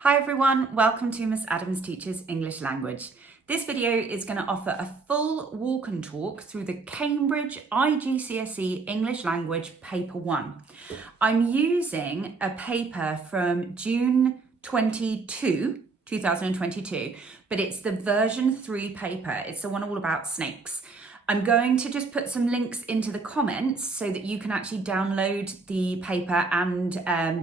Hi everyone, welcome to Miss Adams Teaches English Language. This video is going to offer a full walk and talk through the Cambridge iGCSE English Language Paper 1. I'm using a paper from June 2022, but it's the version 3 paper. It's the one all about snakes. I'm going to just put some links into the comments so that you can actually download the paper and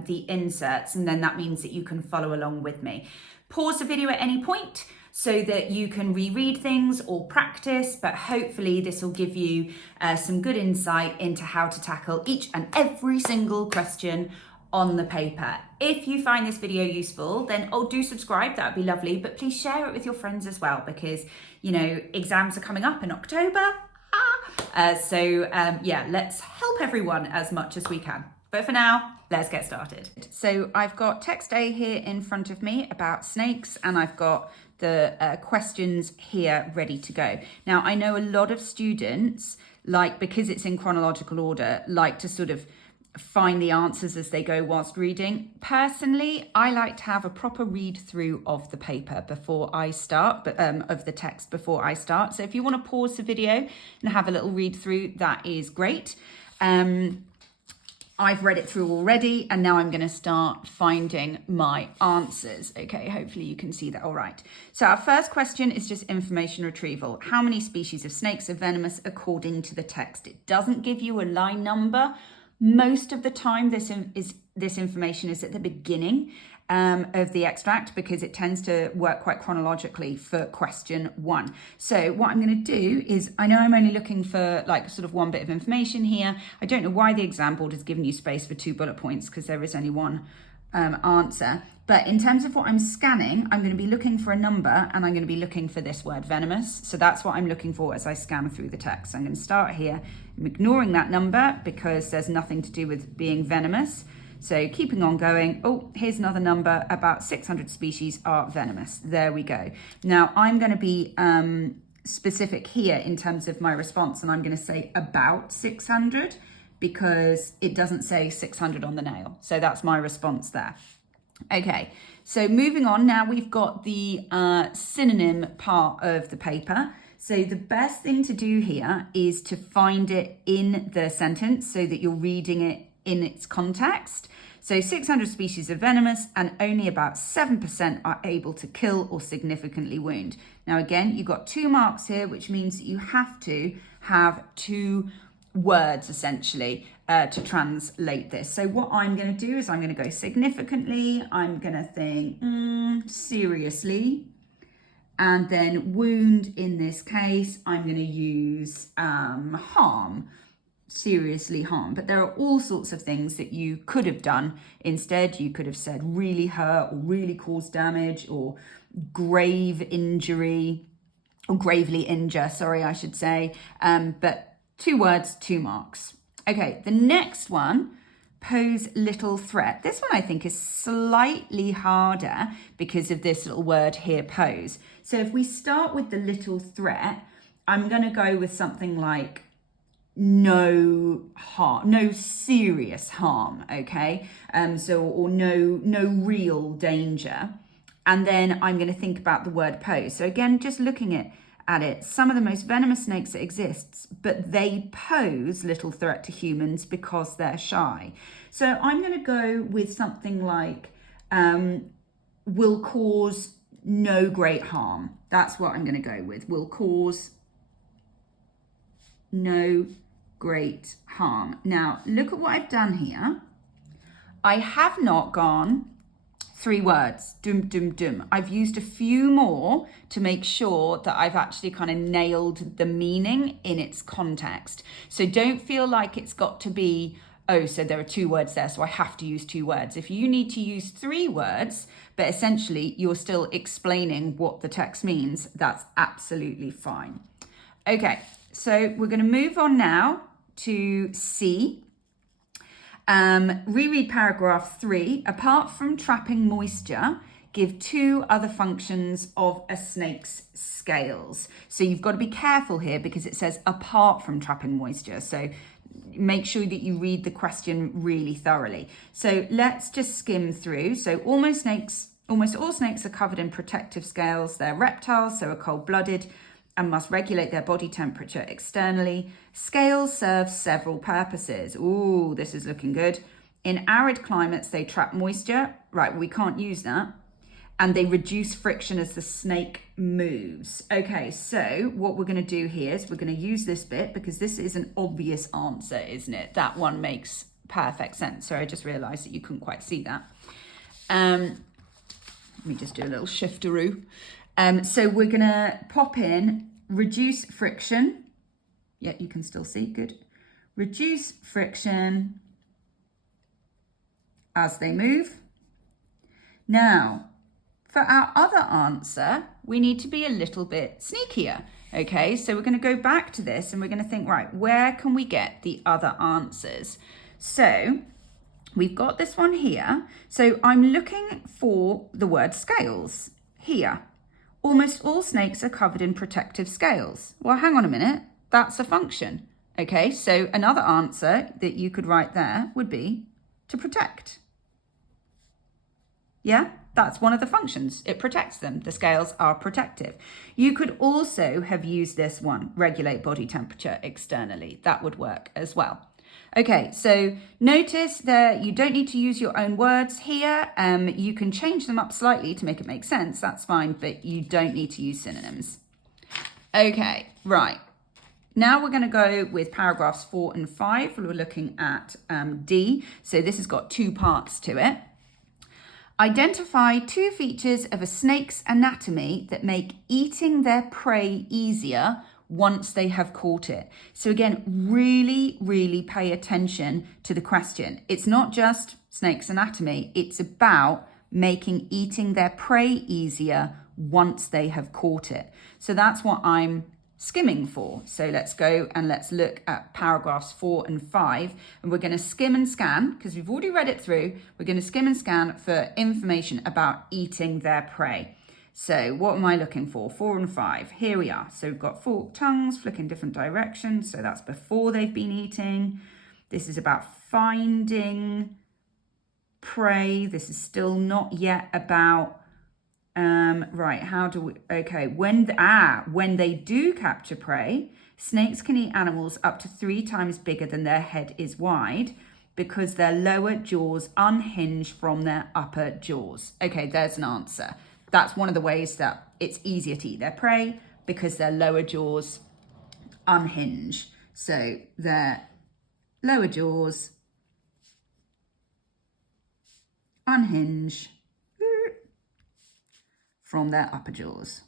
the inserts, and then that means that you can follow along with me. Pause the video at any point so that you can reread things or practice, but hopefully this will give you some good insight into how to tackle each and every single question on the paper. If you find this video useful, then do subscribe, that would be lovely, but please share it with your friends as well, because you know exams are coming up in October. Yeah, let's help everyone as much as we can. But for now, let's get started. So I've got text A here in front of me about snakes, and I've got the questions here ready to go. Now, I know a lot of students, because it's in chronological order, like to sort of find the answers as they go whilst reading. Personally, I like to have a proper read through of the paper before I start, of the text before I start. So if you want to pause the video and have a little read through, that is great. I've read it through already, and now I'm going to start finding my answers. Okay, hopefully you can see that all right. So our first question is just information retrieval. How many species of snakes are venomous according to the text? It doesn't give you a line number. Most of the time, this information is at the beginning of the extract, because it tends to work quite chronologically for question 1. So what I'm going to do is, I know I'm only looking for sort of one bit of information here. I don't know why the exam board has given you space for 2 bullet points, because there is only one answer. But in terms of what I'm scanning, I'm going to be looking for a number, and I'm going to be looking for this word venomous. So that's what I'm looking for as I scan through the text. So I'm going to start here. I'm ignoring that number because there's nothing to do with being venomous. So keeping on going. Oh, here's another number. About 600 species are venomous. There we go. Now I'm going to be specific here in terms of my response, and I'm going to say about 600 because it doesn't say 600 on the nail. So that's my response there. Okay, so moving on, now we've got the synonym part of the paper. So the best thing to do here is to find it in the sentence so that you're reading it in its context. So 600 species are venomous, and only about 7% are able to kill or significantly wound. Now again, you've got 2 marks here, which means that you have to have 2 words essentially to translate this. So what I'm going to do is I'm going to go significantly, I'm going to think seriously, and then wound in this case I'm going to use harm, seriously harm. But there are all sorts of things that you could have done instead. You could have said really hurt, or really cause damage, or grave injury, or gravely injure, sorry, I should say. But 2 words, 2 marks. Okay, the next one, pose little threat. This one I think is slightly harder because of this little word here, pose. So if we start with the little threat, I'm going to go with something like no harm, no serious harm, okay? Or no real danger. And then I'm going to think about the word pose. So again, just looking at it, some of the most venomous snakes that exist, but they pose little threat to humans because they're shy. So I'm going to go with something like will cause no great harm. That's what I'm going to go with. Will cause no great harm. Now, look at what I've done here. I have not gone 3 words, dum, dum, dum. I've used a few more to make sure that I've actually kind of nailed the meaning in its context. So don't feel like it's got to be, oh, so there are 2 words there, so I have to use 2 words. If you need to use 3 words, but essentially you're still explaining what the text means, that's absolutely fine. Okay, so we're going to move on now to C. Reread paragraph 3. Apart from trapping moisture, give 2 other functions of a snake's scales. So you've got to be careful here because it says apart from trapping moisture. So make sure that you read the question really thoroughly. So let's just skim through. So all most snakes Almost all snakes are covered in protective scales. They're reptiles, so are cold-blooded and must regulate their body temperature externally. Scales serve several purposes. Ooh, this is looking good. In arid climates, they trap moisture. Right, we can't use that. And they reduce friction as the snake moves. Okay, so what we're going to do here is we're going to use this bit because this is an obvious answer, isn't it? That one makes perfect sense. So I just realized that you couldn't quite see that. Let me just do a little shifteroo. So we're going to pop in reduce friction. Yeah, you can still see, good. Reduce friction as they move. Now, for our other answer, we need to be a little bit sneakier. Okay, so we're going to go back to this and we're going to think, right, where can we get the other answers? So we've got this one here. So I'm looking for the word scales here. Almost all snakes are covered in protective scales. Well, hang on a minute. That's a function. Okay, so another answer that you could write there would be to protect. Yeah, that's one of the functions. It protects them. The scales are protective. You could also have used this one, regulate body temperature externally. That would work as well. Okay, so notice that you don't need to use your own words here. You can change them up slightly to make it make sense. That's fine, but you don't need to use synonyms. Okay, right. Now we're going to go with paragraphs 4 and 5. We're looking at D. So this has got two parts to it. Identify two features of a snake's anatomy that make eating their prey easier once they have caught it. So again, really, really pay attention to the question. It's not just snake's anatomy. It's about making eating their prey easier once they have caught it. So that's what I'm skimming for. So let's go and let's look at paragraphs 4 and 5, and we're going to skim and scan because we've already read it through. We're going to skim and scan for information about eating their prey. So what am I looking for? 4 and 5. Here we are. So we've got forked tongues flicking different directions. So that's before they've been eating. This is about finding prey. This is still not yet about right, how do we, okay, when they do capture prey, snakes can eat animals up to 3 times bigger than their head is wide because their lower jaws unhinge from their upper jaws. Okay, there's an answer. That's one of the ways that it's easier to eat their prey because their lower jaws unhinge. So their lower jaws unhinge from their upper jaws.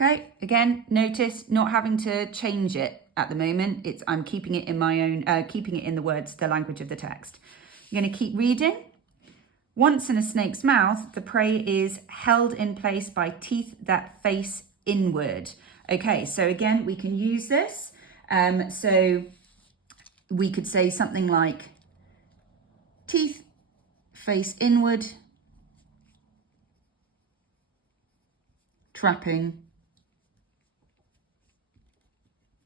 Okay, again, notice not having to change it at the moment. I'm keeping it in my own, keeping it in the words, the language of the text. You're going to keep reading. Once in a snake's mouth, the prey is held in place by teeth that face inward. Okay, so again, we can use this. So we could say something like teeth face inward, trapping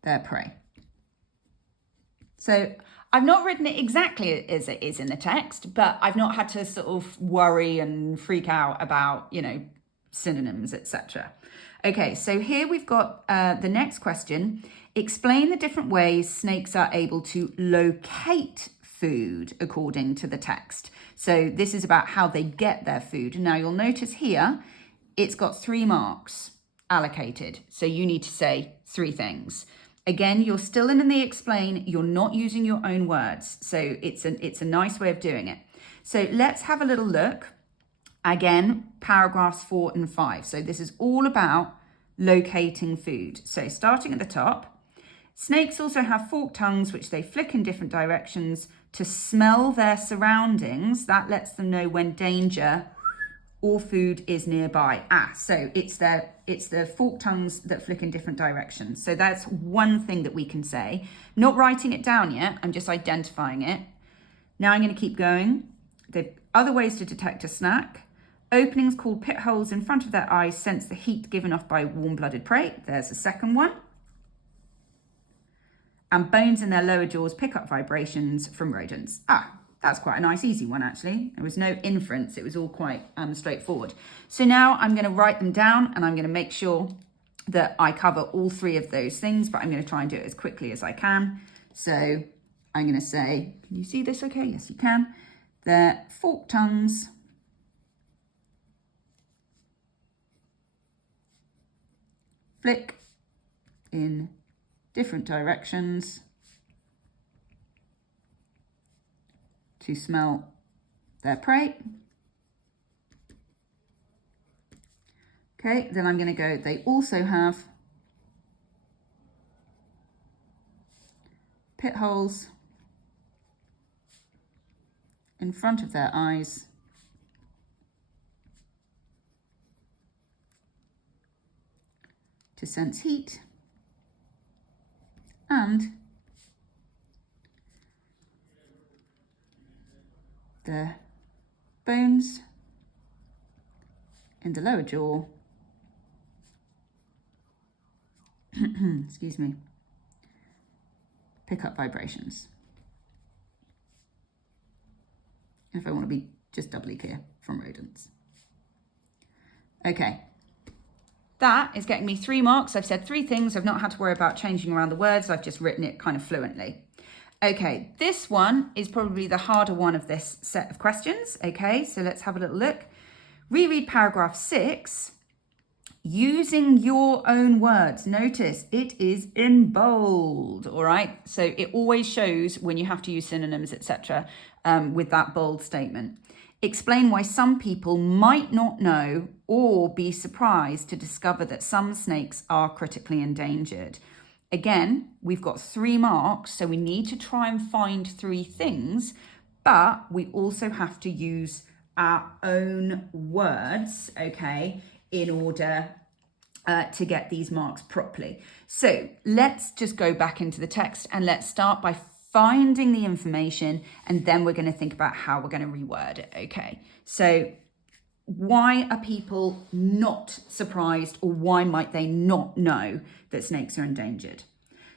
their prey. So I've not written it exactly as it is in the text, but I've not had to sort of worry and freak out about, synonyms, etc. Okay, so here we've got the next question. Explain the different ways snakes are able to locate food according to the text. So this is about how they get their food. Now you'll notice here, it's got 3 marks allocated. So you need to say 3 things. Again, you're still in the explain, you're not using your own words. So it's a nice way of doing it. So let's have a little look. Again, paragraphs 4 and 5. So this is all about locating food. So starting at the top, snakes also have forked tongues, which they flick in different directions to smell their surroundings. That lets them know when danger or food is nearby. So it's the forked tongues that flick in different directions. So that's one thing that we can say. Not writing it down yet, I'm just identifying it. Now I'm going to keep going. The other ways to detect a snack. Openings called pit holes in front of their eyes sense the heat given off by warm-blooded prey. There's the second one. And bones in their lower jaws pick up vibrations from rodents. That's quite a nice, easy one, actually. There was no inference. It was all quite straightforward. So now I'm going to write them down and I'm going to make sure that I cover all three of those things, but I'm going to try and do it as quickly as I can. So I'm going to say, can you see this okay? Yes, you can. They're forked tongues, flick in different directions to smell their prey. Okay, then I'm going to go, they also have pit holes in front of their eyes to sense heat, and the bones in the lower jaw, excuse me, pick up vibrations. If I want to be just doubly clear from rodents. Okay. That is getting me 3 marks. I've said 3 things. I've not had to worry about changing around the words. I've just written it kind of fluently. Okay, this one is probably the harder one of this set of questions. Okay, so let's have a little look. Reread paragraph 6 using your own words. Notice it is in bold, all right? So it always shows when you have to use synonyms, etc., with that bold statement. Explain why some people might not know or be surprised to discover that some snakes are critically endangered. Again, we've got 3 marks, so we need to try and find 3 things, but we also have to use our own words, okay, in order to get these marks properly. So let's just go back into the text and let's start by finding the information, and then we're going to think about how we're going to reword it. Okay, so why are people not surprised, or why might they not know that snakes are endangered?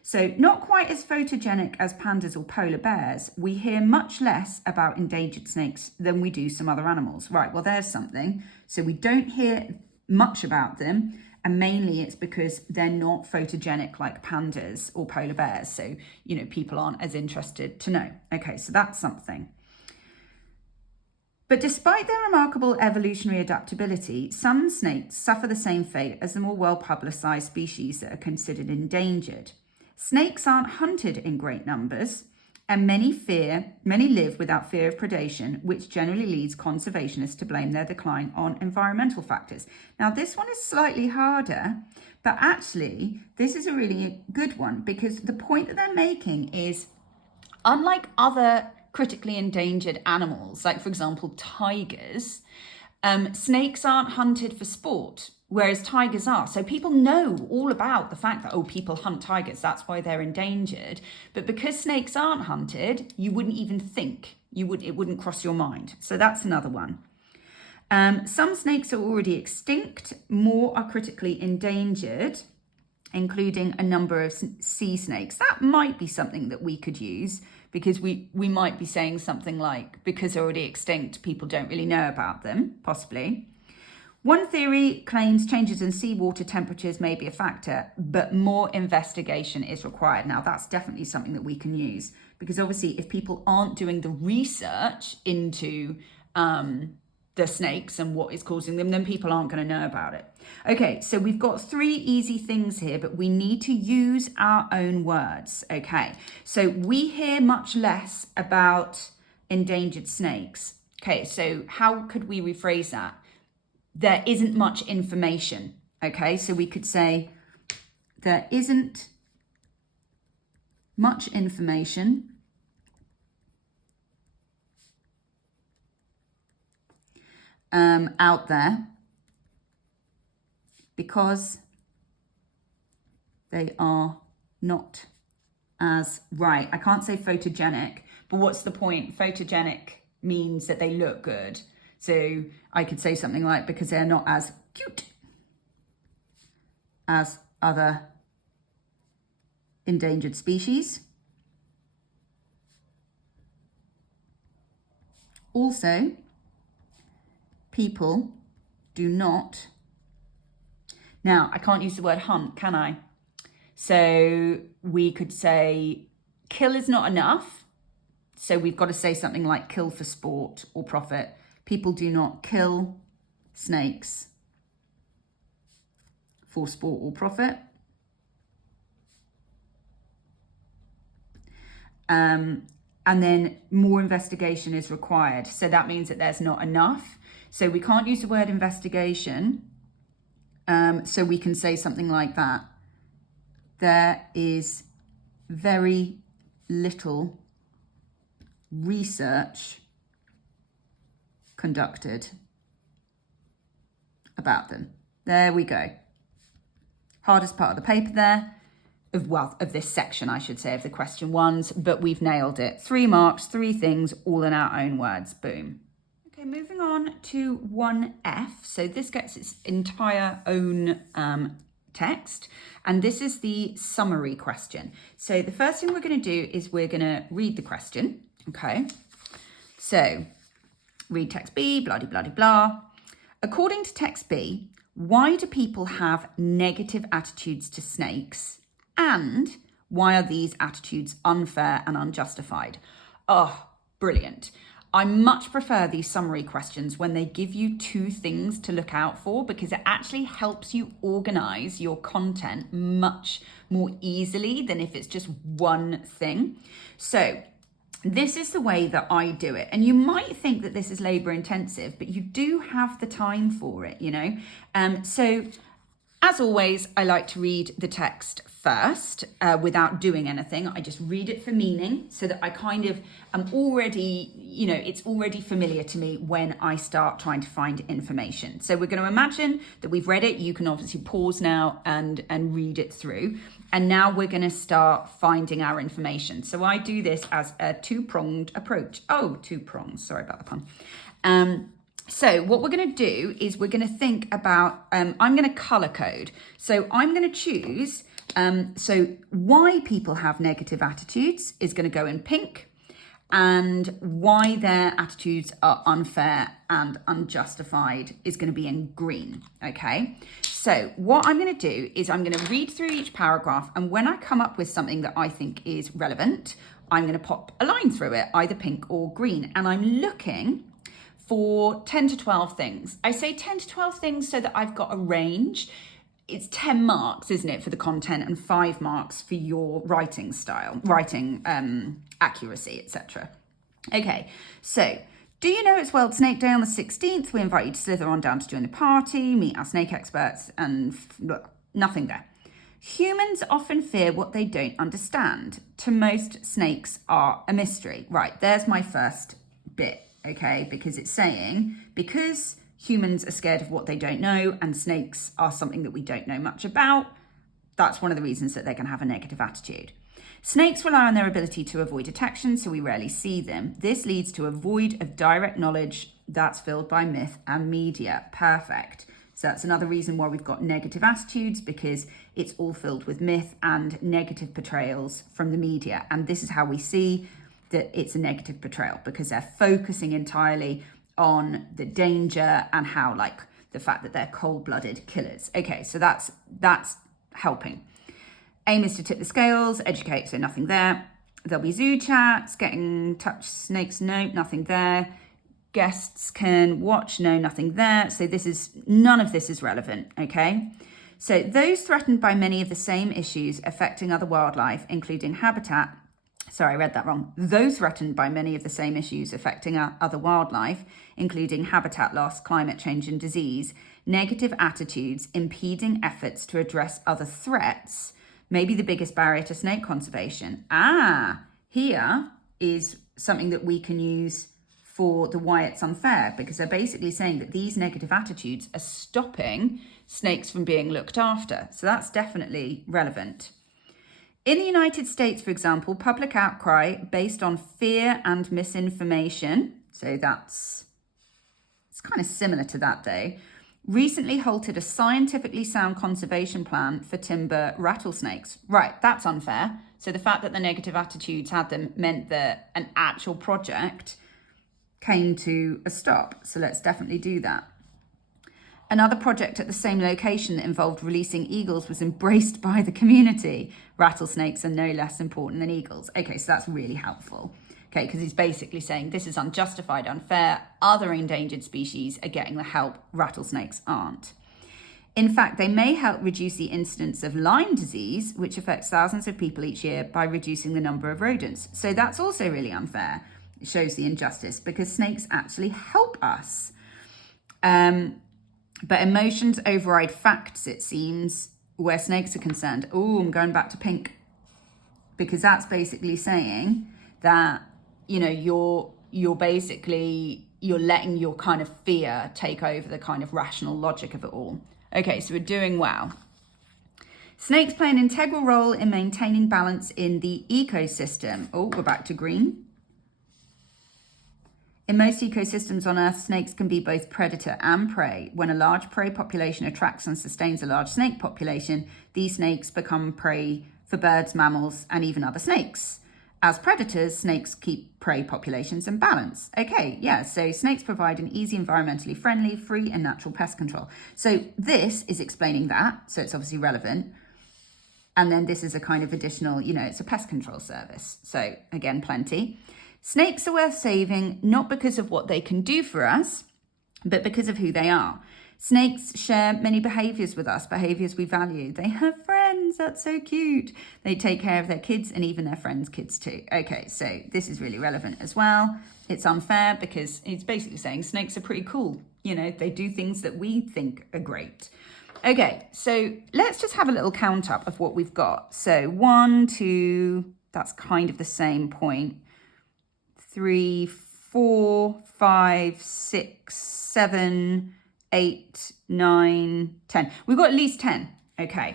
So not quite as photogenic as pandas or polar bears, we hear much less about endangered snakes than we do some other animals. Right, well, there's something. So we don't hear much about them, and mainly it's because they're not photogenic like pandas or polar bears. So, you know, people aren't as interested to know. Okay, so that's something. But despite their remarkable evolutionary adaptability, some snakes suffer the same fate as the more well-publicized species that are considered endangered. Snakes aren't hunted in great numbers, and many live without fear of predation, which generally leads conservationists to blame their decline on environmental factors. Now, this one is slightly harder, but actually, this is a really good one, because the point that they're making is, unlike other critically endangered animals, like, for example, tigers, snakes aren't hunted for sport, whereas tigers are. So people know all about the fact that, oh, people hunt tigers, that's why they're endangered. But because snakes aren't hunted, you wouldn't even think, it wouldn't cross your mind. So that's another one. Some snakes are already extinct, more are critically endangered, including a number of sea snakes. That might be something that we could use, because we might be saying something like, because they're already extinct, people don't really know about them, possibly. One theory claims changes in seawater temperatures may be a factor, but more investigation is required. Now, that's definitely something that we can use, because obviously if people aren't doing the research into the snakes and what is causing them, then people aren't going to know about it. Okay, so we've got 3 easy things here, but we need to use our own words. Okay, so we hear much less about endangered snakes. Okay, so how could we rephrase that? There isn't much information. Okay, so we could say there isn't much information out there because they are not as, right, I can't say photogenic, but what's the point? Photogenic means that they look good. So I could say something like, because they're not as cute as other endangered species. Also, people do not. Now, I can't use the word hunt, can I? So we could say kill is not enough. So we've got to say something like kill for sport or profit. People do not kill snakes for sport or profit. And then more investigation is required. So that means that there's not enough. So we can't use the word investigation. So we can say something like that. There is very little research conducted about them. There we go. Hardest part of the paper there. Of this section, I should say, of the question ones, but we've nailed it. 3 marks, 3 things, all in our own words. Boom. Okay, moving on to 1F. So this gets its entire own text, and this is the summary question. So the first thing we're going to do is we're going to read the question. Okay, so read text B, blah, blah, blah, blah. According to text B, why do people have negative attitudes to snakes? And why are these attitudes unfair and unjustified? Oh, brilliant. I much prefer these summary questions when they give you 2 things to look out for, because it actually helps you organize your content much more easily than if it's just one thing. So this is the way that I do it. And you might think that this is labor intensive, but you do have the time for it, you know? So as always, I like to read the text first without doing anything. I just read it for meaning so that I kind of am already, you know, it's already familiar to me when I start trying to find information. So we're going to imagine that we've read it. You can obviously pause now and read it through. And now we're going to start finding our information. So I do this as a 2-pronged approach. Oh, 2 prongs. Sorry about the pun. So what we're going to do is we're going to think about, I'm going to color code. So I'm going to choose, so why people have negative attitudes is going to go in pink, and why their attitudes are unfair and unjustified is going to be in green. Okay. So what I'm going to do is I'm going to read through each paragraph, and when I come up with something that I think is relevant, I'm going to pop a line through it, either pink or green. And I'm looking for 10 to 12 things. I say 10 to 12 things so that I've got a range. It's 10 marks, isn't it, for the content, and 5 marks for your writing style, writing accuracy, etc. Okay, so do you know it's World Snake Day on the 16th? We invite you to slither on down to join the party, meet our snake experts, and look, nothing there. Humans often fear what they don't understand. To most, snakes are a mystery. Right, there's my first bit. Okay, because it's saying, because humans are scared of what they don't know and snakes are something that we don't know much about, that's one of the reasons that they're going to have a negative attitude. Snakes rely on their ability to avoid detection, so we rarely see them. This leads to a void of direct knowledge that's filled by myth and media. Perfect. So that's another reason why we've got negative attitudes, because it's all filled with myth and negative portrayals from the media. And this is how we see that it's a negative portrayal, because they're focusing entirely on the danger and how, like, the fact that they're cold-blooded killers. Okay, so that's helping. Aim is to tip the scales, educate, so nothing there. There'll be zoo chats, getting touch snakes, no, nothing there. Guests can watch, no, nothing there. So none of this is relevant, okay? So those threatened by many of the same issues affecting other wildlife, including habitat. Sorry, I read that wrong. Those threatened by many of the same issues affecting other wildlife, including habitat loss, climate change and disease, negative attitudes impeding efforts to address other threats, may be the biggest barrier to snake conservation. Here is something that we can use for the why it's unfair, because they're basically saying that these negative attitudes are stopping snakes from being looked after. So that's definitely relevant. In the United States, for example, public outcry based on fear and misinformation, so it's kind of similar to that though, recently halted a scientifically sound conservation plan for timber rattlesnakes. Right, that's unfair. So the fact that the negative attitudes had them meant that an actual project came to a stop. So let's definitely do that. Another project at the same location that involved releasing eagles was embraced by the community. Rattlesnakes are no less important than eagles. Okay, so that's really helpful. Okay, because he's basically saying this is unjustified, unfair. Other endangered species are getting the help, rattlesnakes aren't. In fact, they may help reduce the incidence of Lyme disease, which affects thousands of people each year, by reducing the number of rodents. So that's also really unfair. It shows the injustice because snakes actually help us. But emotions override facts, it seems, where snakes are concerned. Oh, I'm going back to pink. Because that's basically saying that, you know, you're letting your kind of fear take over the kind of rational logic of it all. Okay, so we're doing well. Snakes play an integral role in maintaining balance in the ecosystem. Oh, we're back to green. In most ecosystems on Earth, snakes can be both predator and prey. When a large prey population attracts and sustains a large snake population, these snakes become prey for birds, mammals, and even other snakes. As predators, snakes keep prey populations in balance. Okay, yeah, so snakes provide an easy, environmentally friendly, free, and natural pest control. So this is explaining that, so it's obviously relevant. And then this is a kind of additional, you know, it's a pest control service. So again, plenty. Snakes are worth saving, not because of what they can do for us, but because of who they are. Snakes share many behaviors with us, behaviors we value. They have friends, that's so cute. They take care of their kids and even their friends' kids too. Okay, so this is really relevant as well. It's unfair because it's basically saying snakes are pretty cool. You know, they do things that we think are great. Okay, so let's just have a little count up of what we've got. So 1, 2, that's kind of the same point. 3, 4, 5, 6, 7, 8, 9, 10. We've got at least 10. Okay.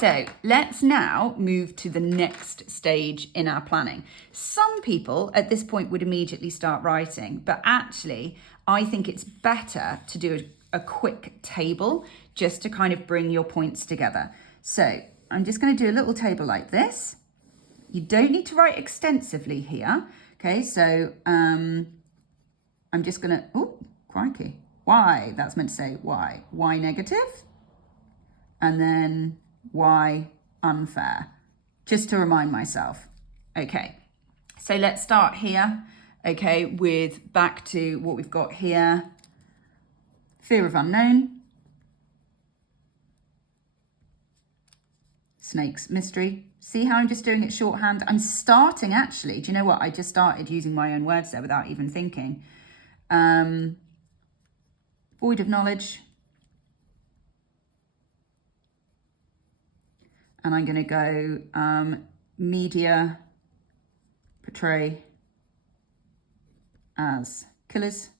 So let's now move to the next stage in our planning. Some people at this point would immediately start writing, but actually I think it's better to do a quick table just to kind of bring your points together. So I'm just going to do a little table like this. You don't need to write extensively here. Okay, so I'm just going to, oh, crikey. Y, that's meant to say Y. Y negative, and then Y unfair, just to remind myself. Okay, so let's start here, okay, with back to what we've got here. Fear of unknown. Snakes mystery. See how I'm just doing it shorthand? I'm starting actually, do you know what? I just started using my own words there without even thinking. Void of knowledge. And I'm going to go media portray as killers.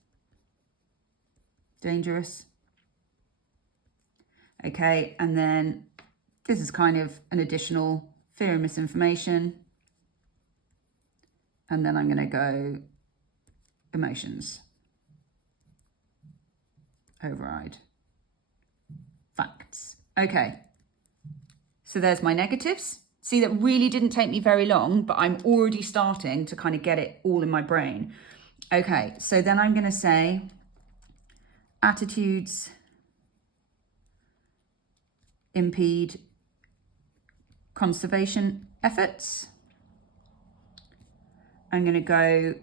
Dangerous. Okay, and then this is kind of an additional fear and misinformation. And then I'm going to go emotions. Override. Facts. Okay. So there's my negatives. See, that really didn't take me very long, but I'm already starting to kind of get it all in my brain. Okay, so then I'm going to say attitudes impede conservation efforts. I'm going to go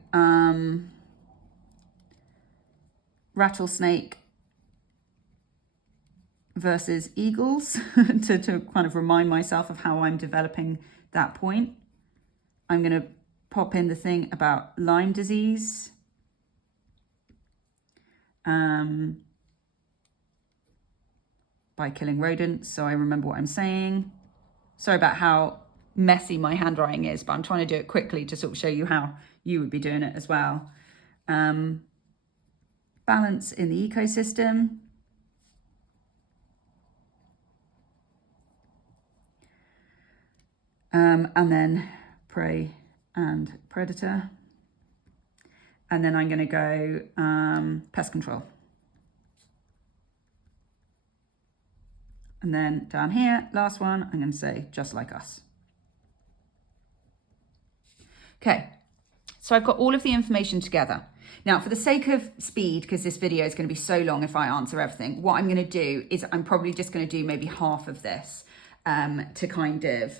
rattlesnake versus eagles to kind of remind myself of how I'm developing that point. I'm going to pop in the thing about Lyme disease. By killing rodents, so I remember what I'm saying. Sorry about how messy my handwriting is, but I'm trying to do it quickly to sort of show you how you would be doing it as well. Balance in the ecosystem. And then prey and predator. And then I'm going to go pest control. And then down here, last one, I'm going to say just like us. Okay, so I've got all of the information together. Now, for the sake of speed, because this video is going to be so long if I answer everything, what I'm going to do is I'm probably just going to do maybe half of this to kind of,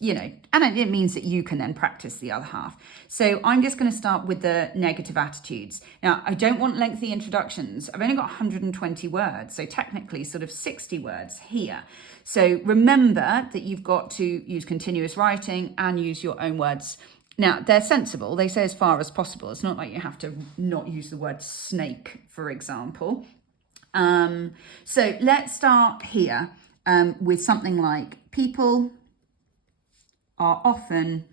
you know, and it means that you can then practice the other half. So I'm just going to start with the negative attitudes. Now, I don't want lengthy introductions. I've only got 120 words, so technically sort of 60 words here. So remember that you've got to use continuous writing and use your own words. Now, they're sensible. They say as far as possible. It's not like you have to not use the word snake, for example. So let's start here with something like people are often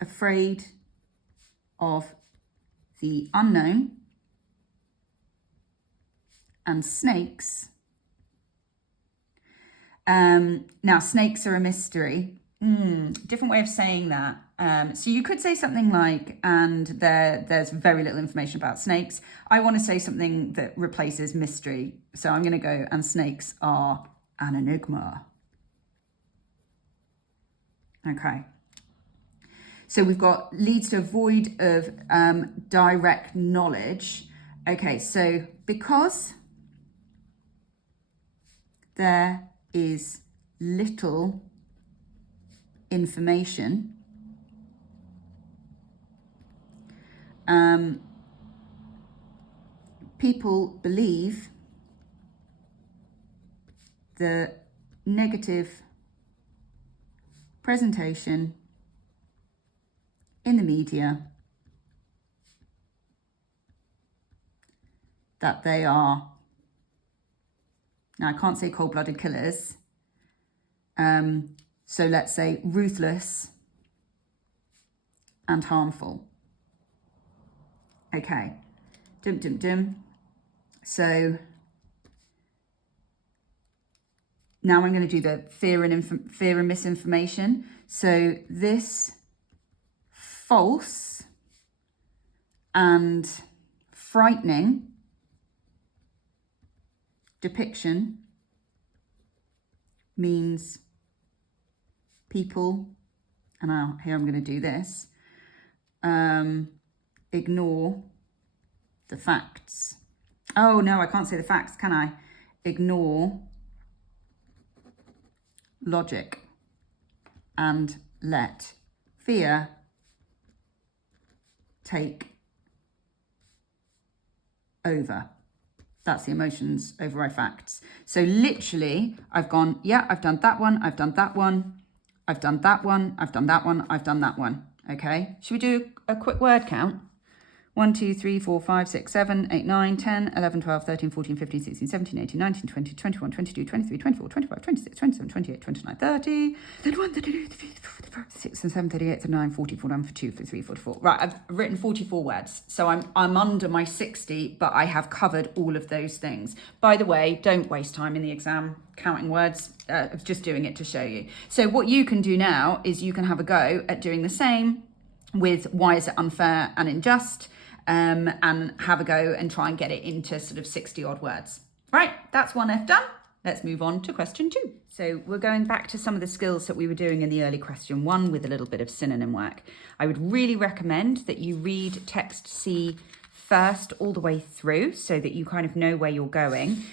afraid of the unknown and snakes. Now, snakes are a mystery. Different way of saying that. So you could say something like, and there's very little information about snakes. I want to say something that replaces mystery. So I'm going to go, and snakes are an enigma. Okay. So we've got leads to a void of direct knowledge. Okay, so because there is little information, people believe the negative presentation in the media that they are, now I can't say cold-blooded killers, so let's say ruthless and harmful. Okay, so now I'm going to do the fear and misinformation. So this false and frightening depiction means people, and now here I'm going to do this, ignore the facts. Oh no, I can't say the facts, can I? Ignore logic and let fear take over. That's the emotions override facts. So literally, I've gone, yeah, I've done that one, I've done that one, I've done that one, I've done that one, I've done that one. Okay, should we do a quick word count? 1, 2, 3, 4, 5, 6, 7, 8, 9, 10, 11, 12, 13, 14, 15, 16, 17, 18, 19, 20, 21, 22, 23, 24, 25, 26, 27, 28, 29, 30, 31, 32, 33, 34, 36, 37, 38, 39, 40, 41, 42, 43, 44. Right, I've written 44 words. So I'm under my 60, but I have covered all of those things. By the way, don't waste time in the exam counting words. Just doing it to show you. So what you can do now is you can have a go at doing the same with why is it unfair and unjust, and have a go and try and get it into sort of 60 odd words. Right, that's 1F done. Let's move on to question 2. So we're going back to some of the skills that we were doing in the early question 1 with a little bit of synonym work. I would really recommend that you read text C first all the way through so that you kind of know where you're going,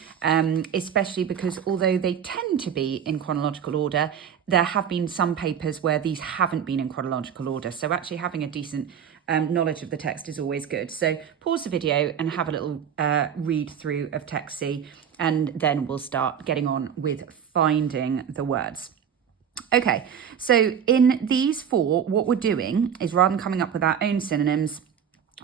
especially because although they tend to be in chronological order, there have been some papers where these haven't been in chronological order. So actually having a decent knowledge of the text is always good. So pause the video and have a little read through of text C, and then we'll start getting on with finding the words. Okay, so in these 4, what we're doing is rather than coming up with our own synonyms,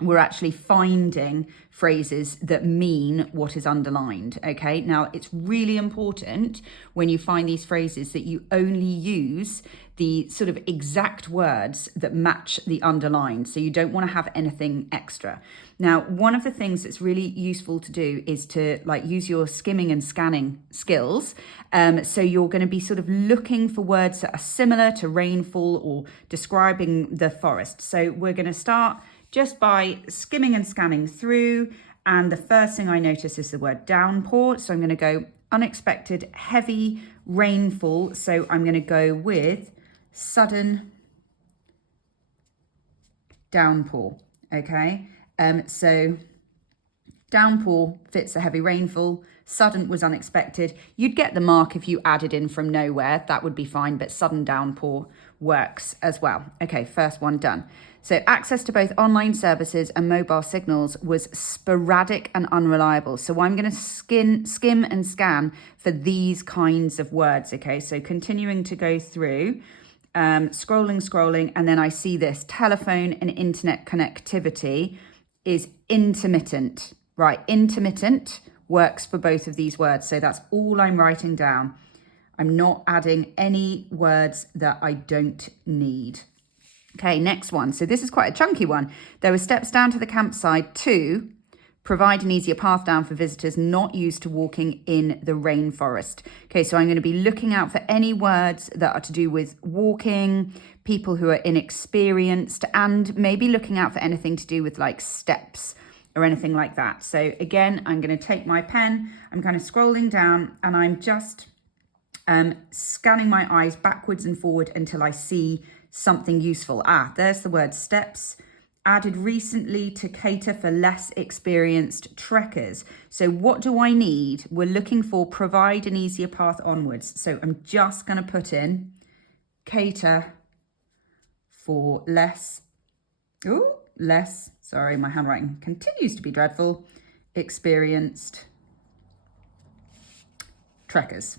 we're actually finding phrases that mean what is underlined, okay? Now, it's really important when you find these phrases that you only use the sort of exact words that match the underlined, so you don't want to have anything extra. Now, one of the things that's really useful to do is to use your skimming and scanning skills. So you're going to be sort of looking for words that are similar to rainfall or describing the forest. So we're going to start just by skimming and scanning through. And the first thing I notice is the word downpour. So I'm going to go unexpected heavy rainfall. So I'm going to go with sudden downpour, okay? So downpour fits a heavy rainfall. Sudden was unexpected. You'd get the mark if you added in from nowhere. That would be fine, but sudden downpour works as well. Okay, first one done. So access to both online services and mobile signals was sporadic and unreliable. So I'm going to skim and scan for these kinds of words, okay? So continuing to go through, scrolling, and then I see this. Telephone and internet connectivity is intermittent, right? Intermittent works for both of these words. So that's all I'm writing down. I'm not adding any words that I don't need. Okay, next one. So this is quite a chunky one. There were steps down to the campsite to provide an easier path down for visitors not used to walking in the rainforest. Okay, so I'm going to be looking out for any words that are to do with walking, people who are inexperienced, and maybe looking out for anything to do with like steps or anything like that. So again, I'm going to take my pen, I'm kind of scrolling down, and I'm just scanning my eyes backwards and forward until I see something useful. There's the word steps, added recently to cater for less experienced trekkers. So what do I need? We're looking for provide an easier path onwards. So I'm just going to put in cater for sorry, my handwriting continues to be dreadful, experienced trekkers.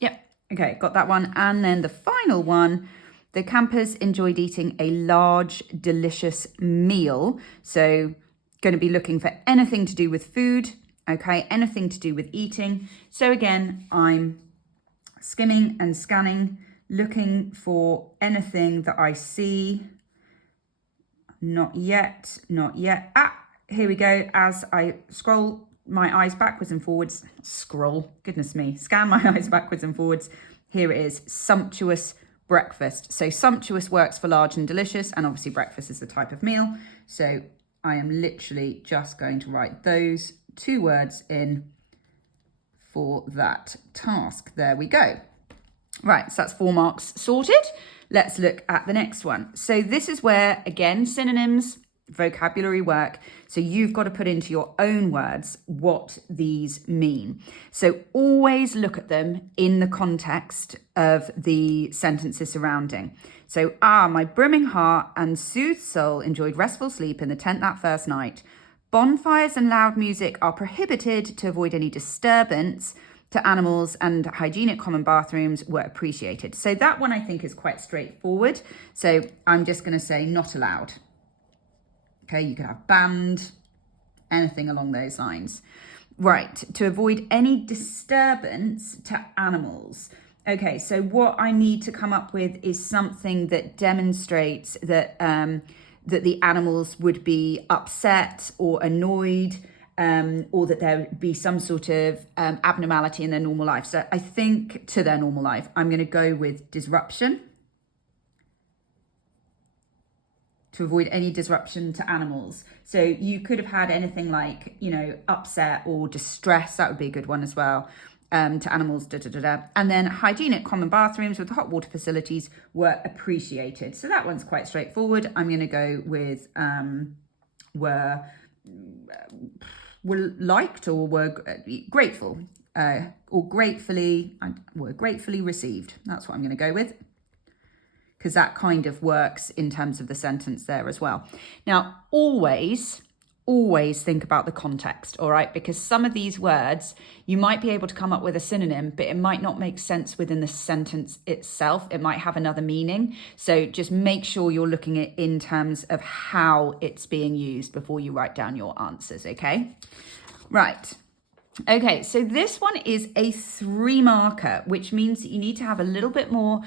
Yep, okay, got that one. And then the final one, the campers enjoyed eating a large, delicious meal. So going to be looking for anything to do with food, okay, anything to do with eating. So again, I'm skimming and scanning, looking for anything that I see. Not yet. Here we go. As I scroll my eyes backwards and forwards, scan my eyes backwards and forwards. Here it is, sumptuous breakfast. So sumptuous works for large and delicious, and obviously breakfast is the type of meal. So I am literally just going to write those two words in for that task. There we go. Right, so that's 4 marks sorted. Let's look at the next one. So this is where, again, synonyms, vocabulary work. So you've got to put into your own words what these mean. So always look at them in the context of the sentences surrounding. So, my brimming heart and soothed soul enjoyed restful sleep in the tent that first night. Bonfires and loud music are prohibited to avoid any disturbance to animals, and hygienic common bathrooms were appreciated. So that one I think is quite straightforward. So I'm just going to say not allowed. Okay, you could have banned, anything along those lines. Right, to avoid any disturbance to animals. Okay, so what I need to come up with is something that demonstrates that that the animals would be upset or annoyed, or that there would be some sort of abnormality in their normal life. So I think to their normal life, I'm going to go with disruption. To avoid any disruption to animals. So you could have had anything like, upset or distress. That would be a good one as well. To animals, And then hygienic common bathrooms with hot water facilities were appreciated. So that one's quite straightforward. I'm going to go with were liked or were grateful or gratefully received. That's what I'm going to go with, because that kind of works in terms of the sentence there as well. Now, always think about the context, all right? Because some of these words, you might be able to come up with a synonym, but it might not make sense within the sentence itself. It might have another meaning. So just make sure you're looking at it in terms of how it's being used before you write down your answers, okay? Right. Okay, so this one is a 3-marker, which means that you need to have a little bit more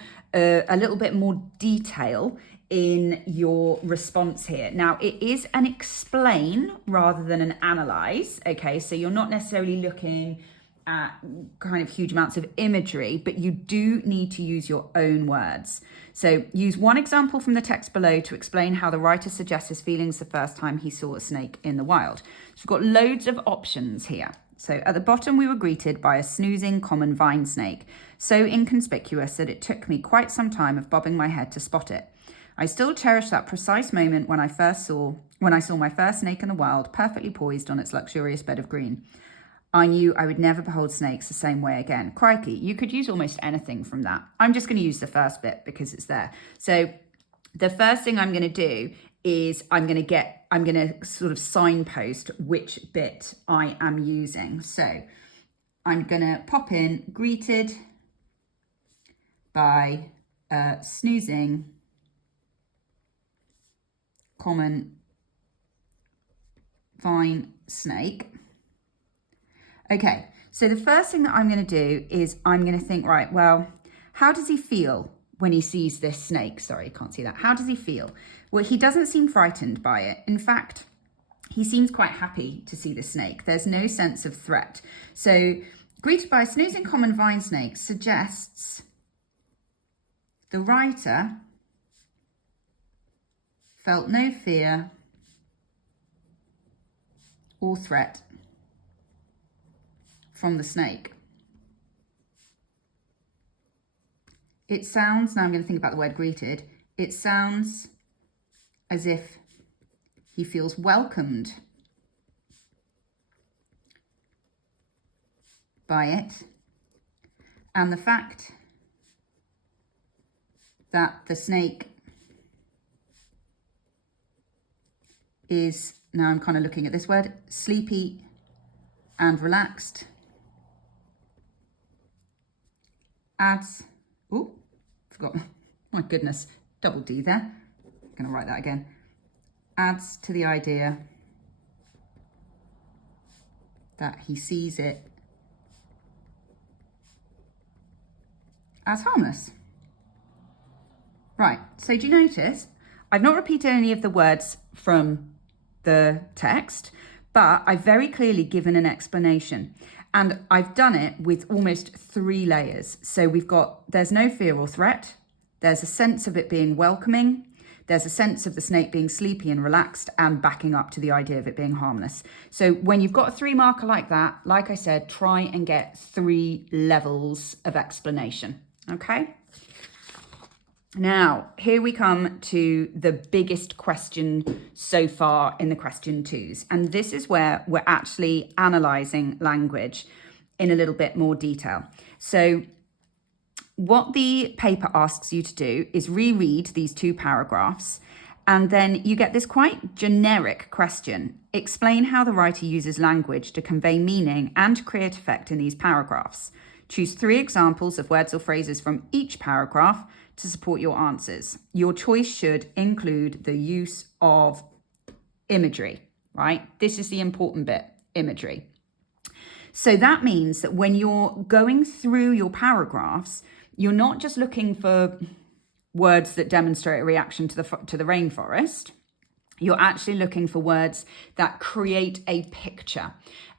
detail in your response here. Now, it is an explain rather than an analyze. Okay, so you're not necessarily looking at kind of huge amounts of imagery, but you do need to use your own words. So use one example from the text below to explain how the writer suggests his feelings the first time he saw a snake in the wild. So we've got loads of options here. So at the bottom, we were greeted by a snoozing common vine snake, so inconspicuous that it took me quite some time of bobbing my head to spot it. I still cherish that precise moment when I saw my first snake in the wild, perfectly poised on its luxurious bed of green. I knew I would never behold snakes the same way again. Crikey, you could use almost anything from that. I'm just going to use the first bit because it's there. So the first thing I'm going to do is I'm going to sort of signpost which bit I am using. So I'm going to pop in greeted by a snoozing common vine snake. Okay, so the first thing that I'm going to do is I'm going to think, right, well, how does he feel when he sees this snake? Sorry, you can't see that. How does he feel? Well, he doesn't seem frightened by it. In fact, he seems quite happy to see the snake. There's no sense of threat. So greeted by a snoozing common vine snake suggests the writer felt no fear or threat from the snake. It sounds, now I'm going to think about the word greeted, it sounds as if he feels welcomed by it, and the fact that the snake is, now I'm kind of looking at this word, sleepy and relaxed, adds, oh, forgot, my goodness, double D there. I'm going to write that again. Adds to the idea that he sees it as harmless. Right, so do you notice I've not repeated any of the words from the text, but I've very clearly given an explanation. And I've done it with almost 3 layers. So there's no fear or threat. There's a sense of it being welcoming. There's a sense of the snake being sleepy and relaxed and backing up to the idea of it being harmless. So when you've got a 3 marker like that, like I said, try and get 3 levels of explanation. Okay? Now, here we come to the biggest question so far in the question 2s. And this is where we're actually analysing language in a little bit more detail. So what the paper asks you to do is reread these 2 paragraphs, and then you get this quite generic question. Explain how the writer uses language to convey meaning and create effect in these paragraphs. Choose 3 examples of words or phrases from each paragraph to support your answers. Your choice should include the use of imagery, right? This is the important bit, imagery. So that means that when you're going through your paragraphs, you're not just looking for words that demonstrate a reaction to the rainforest. You're actually looking for words that create a picture.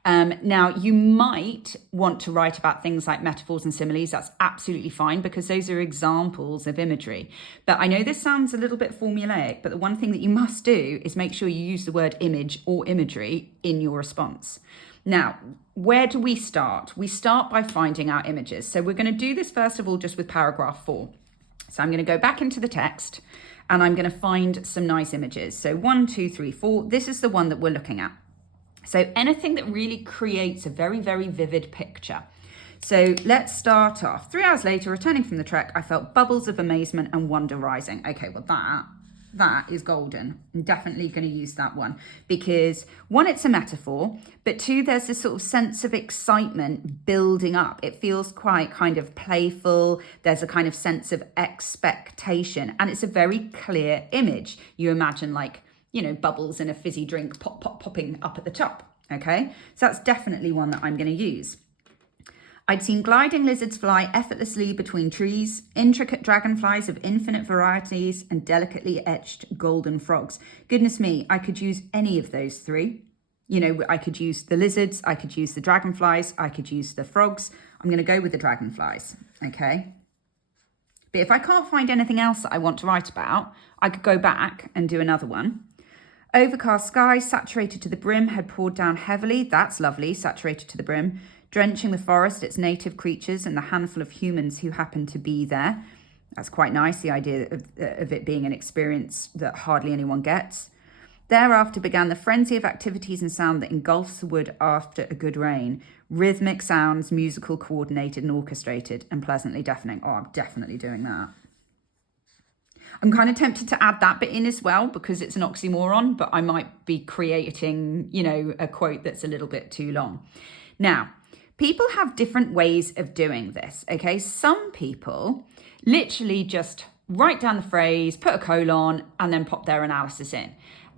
Now, you might want to write about things like metaphors and similes. That's absolutely fine because those are examples of imagery. But I know this sounds a little bit formulaic, but the one thing that you must do is make sure you use the word image or imagery in your response. Now, where do we start? We start by finding our images. So we're going to do this first of all just with paragraph 4. So I'm going to go back into the text and I'm going to find some nice images. So 1, 2, 3, 4. This is the one that we're looking at. So anything that really creates a very, very vivid picture. So let's start off. 3 hours later, returning from the trek, I felt bubbles of amazement and wonder rising. Okay, well that is golden. I'm definitely going to use that one because 1, it's a metaphor, but 2, there's this sort of sense of excitement building up. It feels quite kind of playful. There's a kind of sense of expectation and it's a very clear image. You imagine like, you know, bubbles in a fizzy drink popping up at the top. Okay, so that's definitely one that I'm going to use. I'd seen gliding lizards fly effortlessly between trees, intricate dragonflies of infinite varieties, and delicately etched golden frogs. Goodness me, I could use any of those 3. You know, I could use the lizards, I could use the dragonflies, I could use the frogs. I'm going to go with the dragonflies, okay? But if I can't find anything else that I want to write about, I could go back and do another one. Overcast skies, saturated to the brim, had poured down heavily. That's lovely, saturated to the brim. Drenching the forest, its native creatures, and the handful of humans who happened to be there. That's quite nice, the idea of it being an experience that hardly anyone gets. Thereafter began the frenzy of activities and sound that engulfs the wood after a good rain. Rhythmic sounds, musical, coordinated and orchestrated, and pleasantly deafening. Oh, I'm definitely doing that. I'm kind of tempted to add that bit in as well because it's an oxymoron, but I might be creating, a quote that's a little bit too long. Now, people have different ways of doing this, okay? Some people literally just write down the phrase, put a colon, and then pop their analysis in.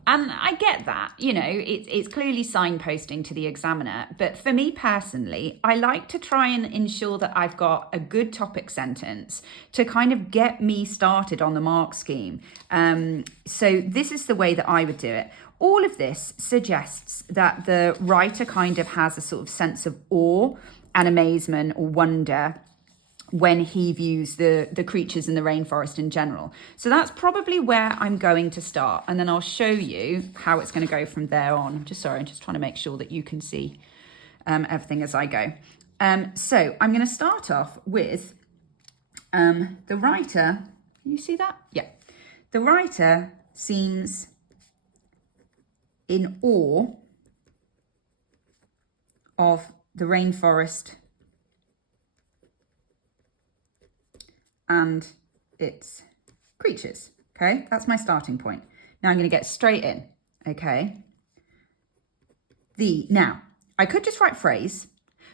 And I get that, it's clearly signposting to the examiner. But for me personally, I like to try and ensure that I've got a good topic sentence to kind of get me started on the mark scheme. So this is the way that I would do it. All of this suggests that the writer kind of has a sort of sense of awe and amazement or wonder when he views the creatures in the rainforest in general. So that's probably where I'm going to start. And then I'll show you how it's going to go from there on. I'm just trying to make sure that you can see everything as I go. So I'm going to start off with the writer. Can you see that? Yeah. The writer seems in awe of the rainforest and its creatures, okay? That's my starting point. Now I'm going to get straight in, okay? Now, I could just write phrase,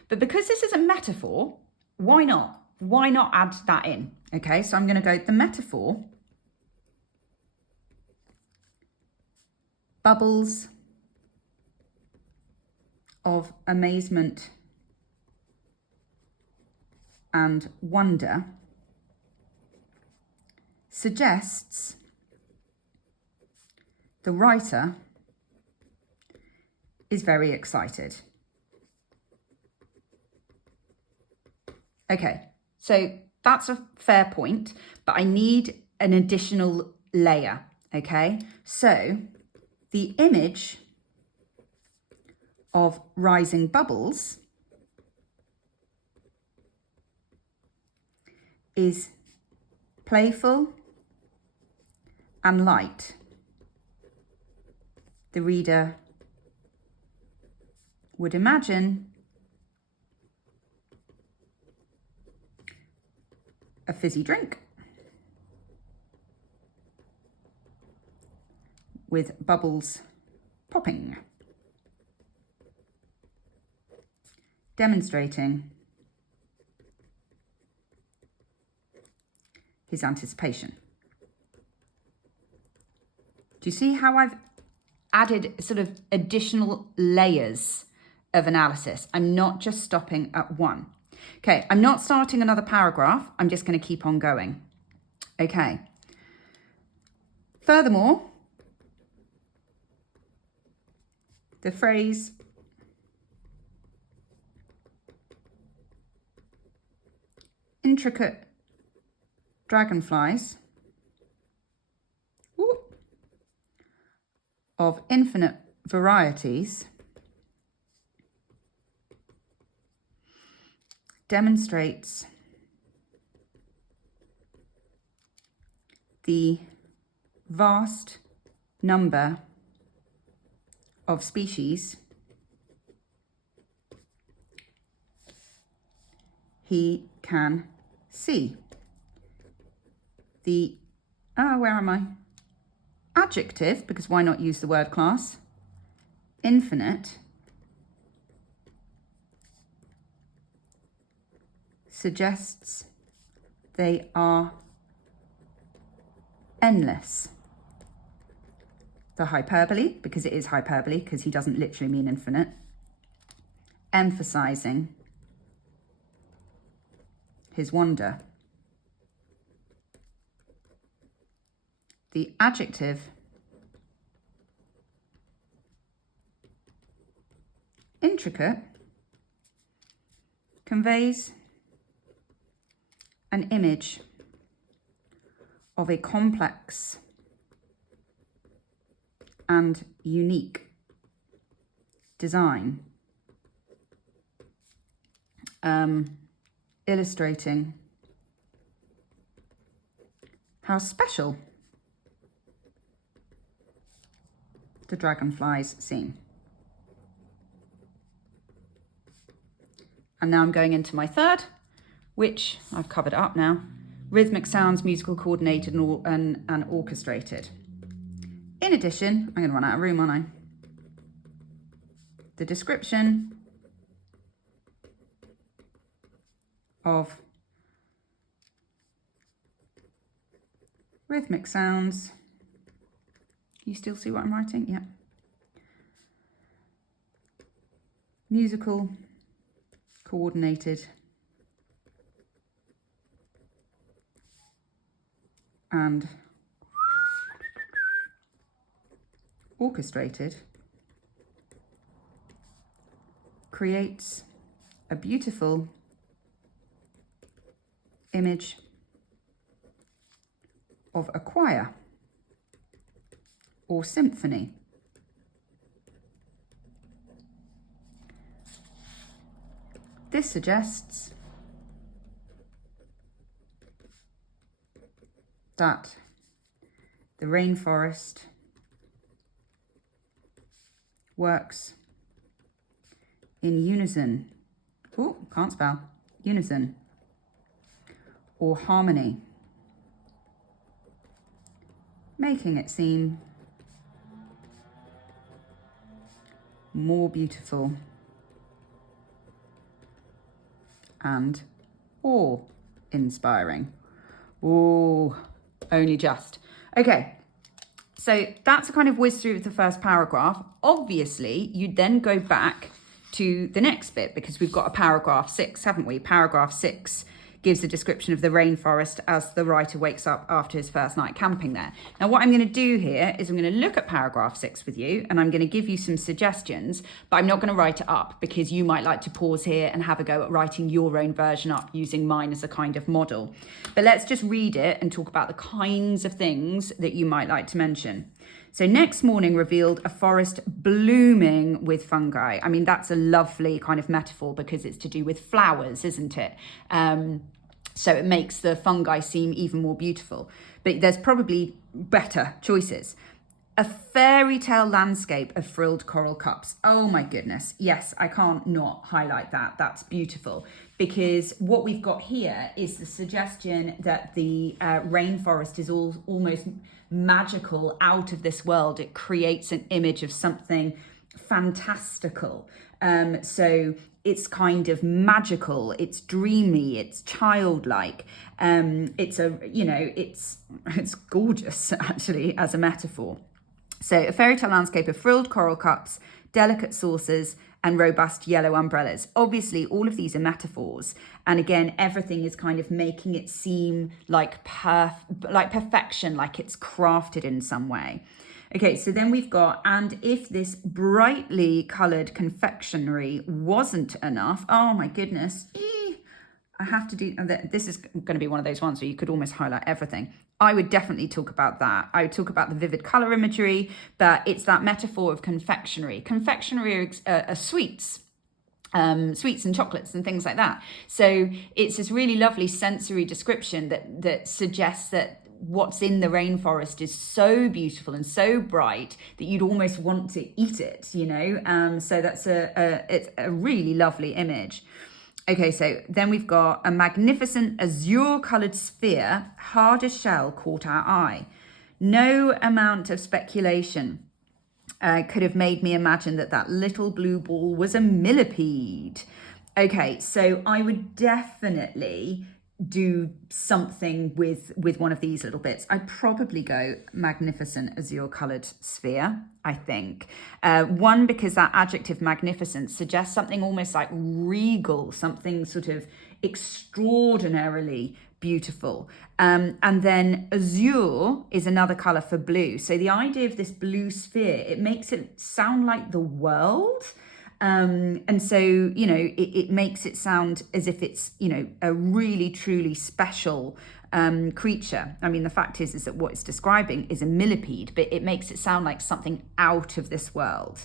but because this is a metaphor, why not? Why not add that in, okay? So I'm going to go the metaphor, bubbles of amazement and wonder suggests the writer is very excited. Okay, so that's a fair point, but I need an additional layer, okay? So the image of rising bubbles is playful and light. The reader would imagine a fizzy drink with bubbles popping, demonstrating his anticipation. Do you see how I've added sort of additional layers of analysis? I'm not just stopping at one. Okay, I'm not starting another paragraph. I'm just going to keep on going. Okay. Furthermore, the phrase intricate dragonflies of infinite varieties demonstrates the vast number of species he can see. Where am I? Adjective, because why not use the word class? Infinite suggests they are endless. The hyperbole, because it is hyperbole, because he doesn't literally mean infinite, emphasizing his wonder. The adjective intricate conveys an image of a complex and unique design, illustrating how special the dragonflies seem. And now I'm going into my third, which I've covered up now. Rhythmic sounds, musical, coordinated, and orchestrated. In addition, I'm going to run out of room, aren't I? The description of rhythmic sounds. You still see what I'm writing? Yeah. Musical, coordinated, and orchestrated creates a beautiful image of a choir or symphony. This suggests that the rainforest works in unison, can't spell, unison, or harmony, making it seem more beautiful and awe-inspiring. Oh, only just. Okay, so that's a kind of whiz through of the first paragraph. Obviously, you then go back to the next bit because we've got a paragraph 6, haven't we? Paragraph 6 gives a description of the rainforest as the writer wakes up after his first night camping there. Now, what I'm going to do here is I'm going to look at paragraph 6 with you and I'm going to give you some suggestions, but I'm not going to write it up because you might like to pause here and have a go at writing your own version up using mine as a kind of model. But let's just read it and talk about the kinds of things that you might like to mention. So next morning revealed a forest blooming with fungi. I mean, that's a lovely kind of metaphor because it's to do with flowers, isn't it? So it makes the fungi seem even more beautiful. But there's probably better choices. A fairy tale landscape of frilled coral cups. Oh my goodness. Yes, I can't not highlight that. That's beautiful. Because what we've got here is the suggestion that the rainforest is almost magical, out of this world. It creates an image of something fantastical. So it's kind of magical, it's dreamy, it's childlike. It's gorgeous actually as a metaphor. So a fairy tale landscape of frilled coral cups, delicate saucers, and robust yellow umbrellas. Obviously, all of these are metaphors. And again, everything is kind of making it seem like perfection, like it's crafted in some way. Okay, so then we've got, and if this brightly coloured confectionery wasn't enough, oh my goodness, I have to do, this is going to be one of those ones where you could almost highlight everything. I would definitely talk about that. I would talk about the vivid colour imagery, but it's that metaphor of confectionery. Confectionery are sweets. Sweets and chocolates and things like that. So it's this really lovely sensory description that suggests that what's in the rainforest is so beautiful and so bright that you'd almost want to eat it, you know. So that's it's a really lovely image. Okay, so then we've got a magnificent azure-coloured sphere, hard as shell, caught our eye. No amount of speculation could have made me imagine that little blue ball was a millipede. Okay, so I would definitely do something with one of these little bits. I'd probably go magnificent azure-coloured sphere, I think. One, because that adjective magnificent suggests something almost like regal, something sort of extraordinarily beautiful. And then azure is another colour for blue. So the idea of this blue sphere, it makes it sound like the world. And so, you know, it makes it sound as if it's, you know, a really, truly special creature. I mean, the fact is that what it's describing is a millipede, but it makes it sound like something out of this world.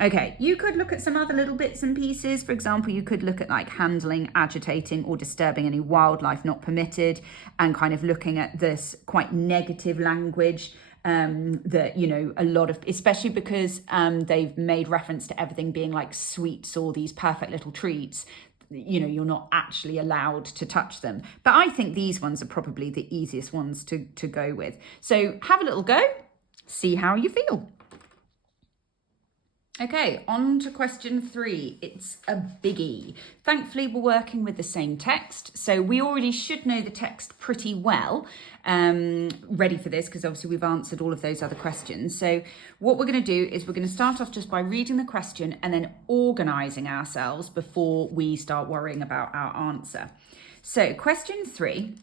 Okay, you could look at some other little bits and pieces. For example, you could look at like handling, agitating or disturbing any wildlife not permitted, and kind of looking at this quite negative language that, you know, a lot of, especially because they've made reference to everything being like sweets or these perfect little treats. You know, you're not actually allowed to touch them. But I think these ones are probably the easiest ones to go with. So have a little go, see how you feel. Okay, on to question 3. It's a biggie. Thankfully, we're working with the same text, so we already should know the text pretty well, ready for this, because obviously we've answered all of those other questions. So what we're going to do is we're going to start off just by reading the question and then organising ourselves before we start worrying about our answer. So question 3.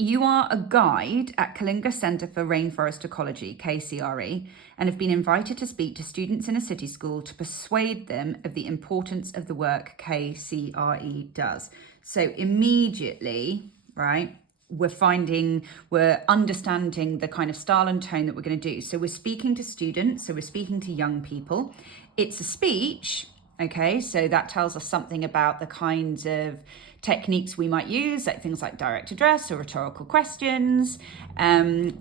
You are a guide at Kalinga Centre for Rainforest Ecology, KCRE, and have been invited to speak to students in a city school to persuade them of the importance of the work KCRE does. So immediately, right, we're understanding the kind of style and tone that we're going to do. So we're speaking to students, so we're speaking to young people. It's a speech. Okay, so that tells us something about the kinds of techniques we might use, like things like direct address or rhetorical questions. And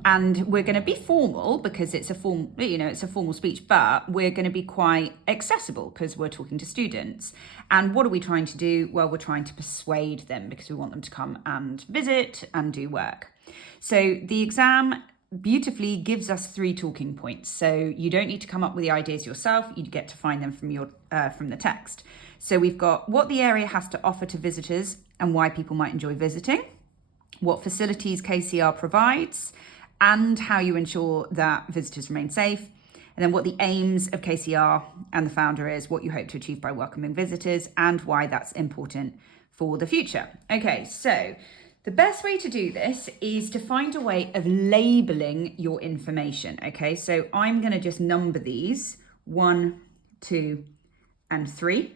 we're going to be formal because it's a formal speech, but we're going to be quite accessible because we're talking to students. And what are we trying to do? Well, we're trying to persuade them because we want them to come and visit and do work. So the exam beautifully gives us 3 talking points. So you don't need to come up with the ideas yourself. You get to find them from the text. So we've got what the area has to offer to visitors and why people might enjoy visiting, what facilities KCR provides, and how you ensure that visitors remain safe, and then what the aims of KCR and the founder is, what you hope to achieve by welcoming visitors, and why that's important for the future. Okay, so the best way to do this is to find a way of labeling your information. Okay, so I'm going to just number these 1, 2, and 3.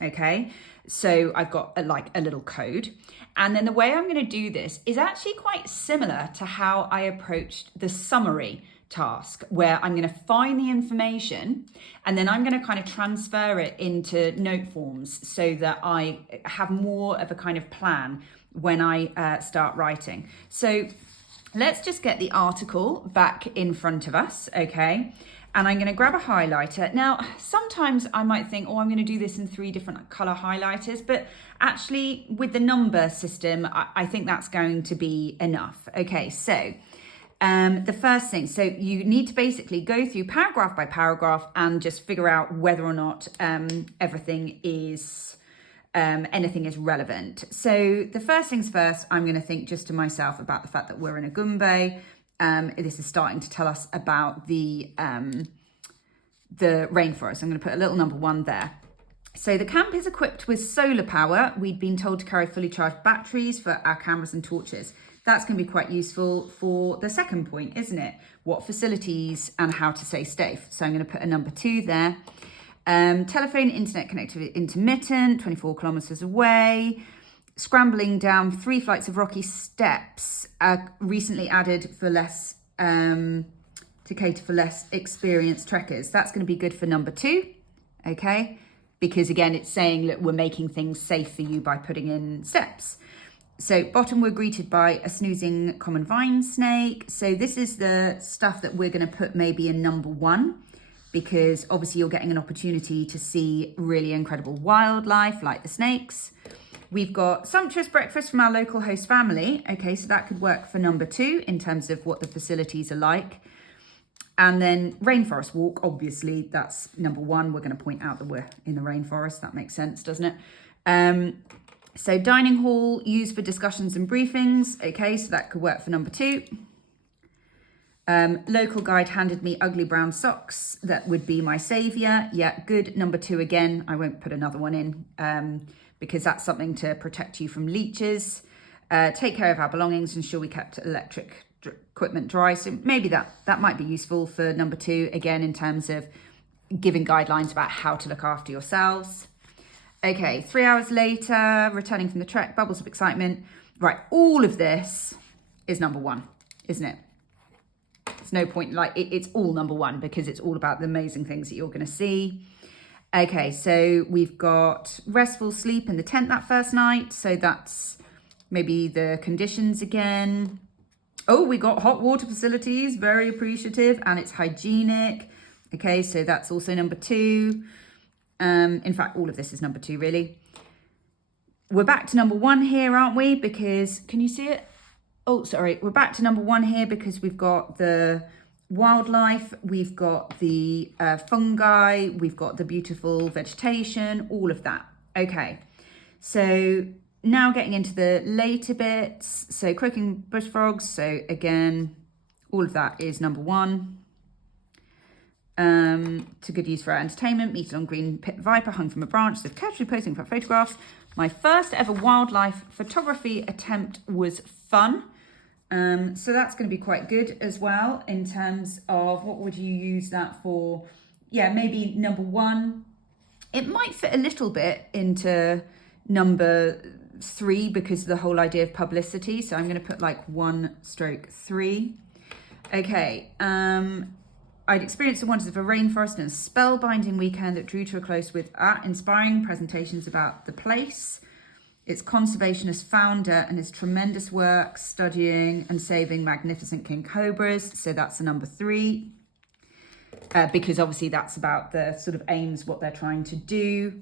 Okay, so I've got a little code. And then the way I'm going to do this is actually quite similar to how I approached the summary task, where I'm going to find the information and then I'm going to kind of transfer it into note forms so that I have more of a kind of plan when I start writing. So let's just get the article back in front of us, okay? And I'm going to grab a highlighter. Now, sometimes I might think, I'm going to do this in 3 different color highlighters, but actually with the number system, I think that's going to be enough. Okay, so the first thing, so you need to basically go through paragraph by paragraph and just figure out whether or not anything is relevant. So the first things first, I'm going to think just to myself about the fact that we're in a Gumbe. This is starting to tell us about the rainforest. I'm going to put a little number 1 there. So the camp is equipped with solar power. We'd been told to carry fully charged batteries for our cameras and torches. That's going to be quite useful for the second point, isn't it? What facilities and how to stay safe. So I'm going to put a number 2 there. Telephone, internet connectivity intermittent, 24 kilometers away. Scrambling down 3 flights of rocky steps, recently added for less, to cater for less experienced trekkers. That's going to be good for number 2, okay? Because again, it's saying that we're making things safe for you by putting in steps. So bottom, we're greeted by a snoozing common vine snake. So this is the stuff that we're going to put maybe in number 1, because obviously you're getting an opportunity to see really incredible wildlife like the snakes. We've got sumptuous breakfast from our local host family. Okay, so that could work for number 2 in terms of what the facilities are like. And then rainforest walk, obviously, that's number 1. We're going to point out that we're in the rainforest. That makes sense, doesn't it? So dining hall used for discussions and briefings. Okay, so that could work for number 2. Local guide handed me ugly brown socks. That would be my saviour. Yeah, good. Number 2 again. I won't put another one in. Because that's something to protect you from leeches. Take care of our belongings, ensure we kept electric equipment dry. So maybe that might be useful for number 2, again, in terms of giving guidelines about how to look after yourselves. Okay, 3 hours later, returning from the trek, bubbles of excitement. Right, all of this is number 1, isn't it? There's no point, it's all number 1 because it's all about the amazing things that you're going to see. Okay, so we've got restful sleep in the tent that first night. So that's maybe the conditions again. Oh, we got hot water facilities, very appreciative, and it's hygienic. Okay, so that's also number 2. In fact, all of this is number 2, really. We're back to number 1 here, aren't we? Because, can you see it? Oh, sorry. We're back to number 1 here because we've got the wildlife, we've got the fungi, we've got the beautiful vegetation, all of that. Okay, so now getting into the later bits. So croaking bush frogs. So again, all of that is number 1. To good use for our entertainment. Meet along green pit viper hung from a branch. So casually posing for photographs. My first ever wildlife photography attempt was fun. So that's going to be quite good as well in terms of what would you use that for? Yeah, maybe number 1. It might fit a little bit into number 3 because of the whole idea of publicity. So I'm going to put like 1/3. Okay. I'd experienced the wonders of a rainforest and a spellbinding weekend that drew to a close with inspiring presentations about the place, its conservationist founder and his tremendous work studying and saving magnificent king cobras. So that's a number 3, because obviously that's about the sort of aims, what they're trying to do.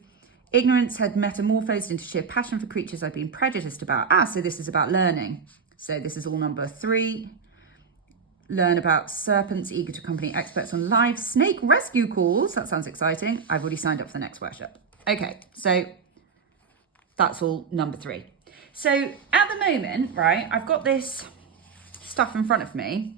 Ignorance had metamorphosed into sheer passion for creatures I've been prejudiced about. So this is about learning. So this is all number 3. Learn about serpents eager to accompany experts on live snake rescue calls. That sounds exciting. I've already signed up for the next workshop. Okay, so that's all number 3. So at the moment, right, I've got this stuff in front of me,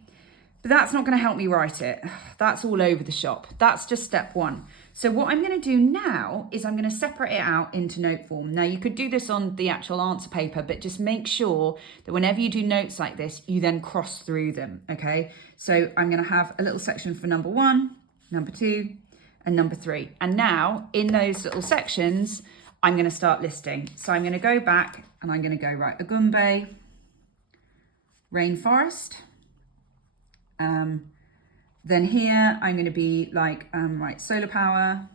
but that's not going to help me write it. That's all over the shop. That's just step 1. So what I'm going to do now is I'm going to separate it out into note form. Now you could do this on the actual answer paper, but just make sure that whenever you do notes like this, you then cross through them, okay? So I'm going to have a little section for number 1, number 2, and number 3. And now in those little sections, I'm going to start listing. So I'm going to go back and I'm going to go, right, Agumbe, rainforest. Then here I'm going to be like, right, solar power,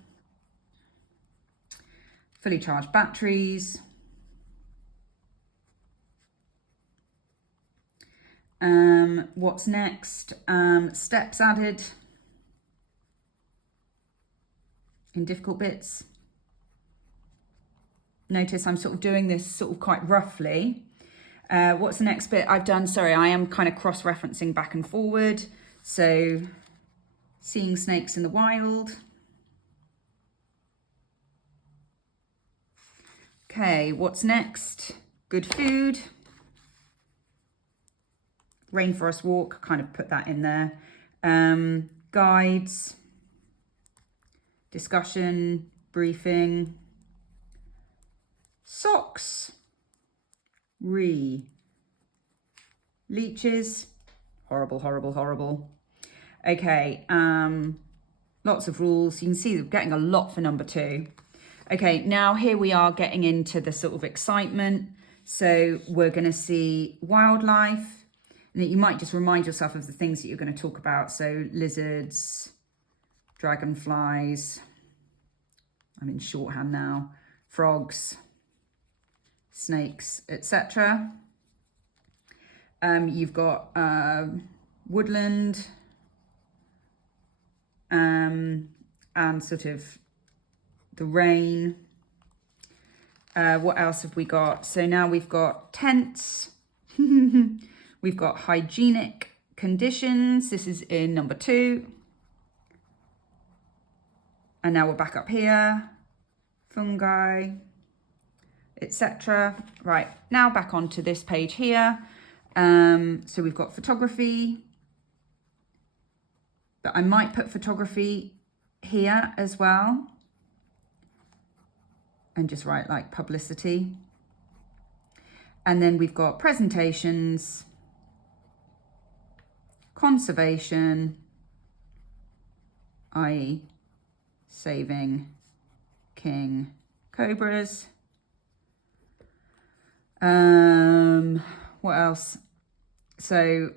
fully charged batteries. What's next? Steps added in difficult bits. Notice I'm sort of doing this sort of quite roughly. What's the next bit I've done? Sorry, I am kind of cross-referencing back and forward. So, seeing snakes in the wild. Okay, what's next? Good food. Rainforest walk, kind of put that in there. Guides. Discussion, briefing. Socks. Leeches. Horrible, horrible, horrible. Okay, lots of rules. You can see we're getting a lot for number 2. Okay, now here we are getting into the sort of excitement. So we're going to see wildlife, and that you might just remind yourself of the things that you're going to talk about. So lizards, dragonflies, I'm in shorthand now, frogs, snakes, etc. You've got woodland, and sort of the rain. What else have we got? So now we've got tents. We've got hygienic conditions. This is in number 2. And now we're back up here. Fungi, etc. Right, now back onto this page here. So we've got photography. But I might put photography here as well. And just write like publicity. And then we've got presentations, conservation, i.e. saving king cobras. What else? So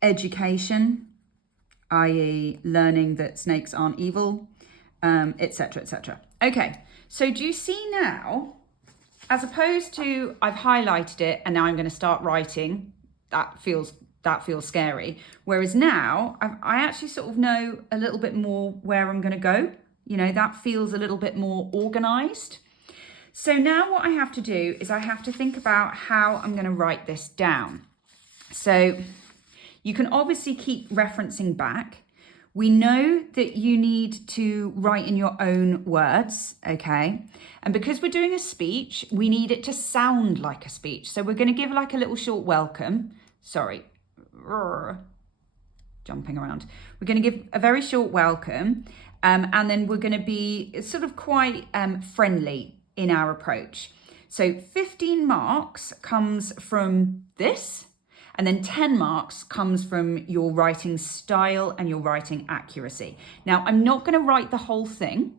education, i.e. learning that snakes aren't evil. etc., etc. Okay, so do you see now, as opposed to I've highlighted it and now I'm going to start writing, that feels scary. Whereas now I actually sort of know a little bit more where I'm going to go. You know, that feels a little bit more organized. So now what I have to do is I have to think about how I'm going to write this down. So you can obviously keep referencing back. We know that you need to write in your own words, okay? And because we're doing a speech, we need it to sound like a speech. So we're going to give like a little short welcome. Sorry, jumping around. We're going to give a very short welcome, and then we're going to be sort of quite friendly in our approach. So 15 marks comes from this. And then 10 marks comes from your writing style and your writing accuracy. Now, I'm not going to write the whole thing.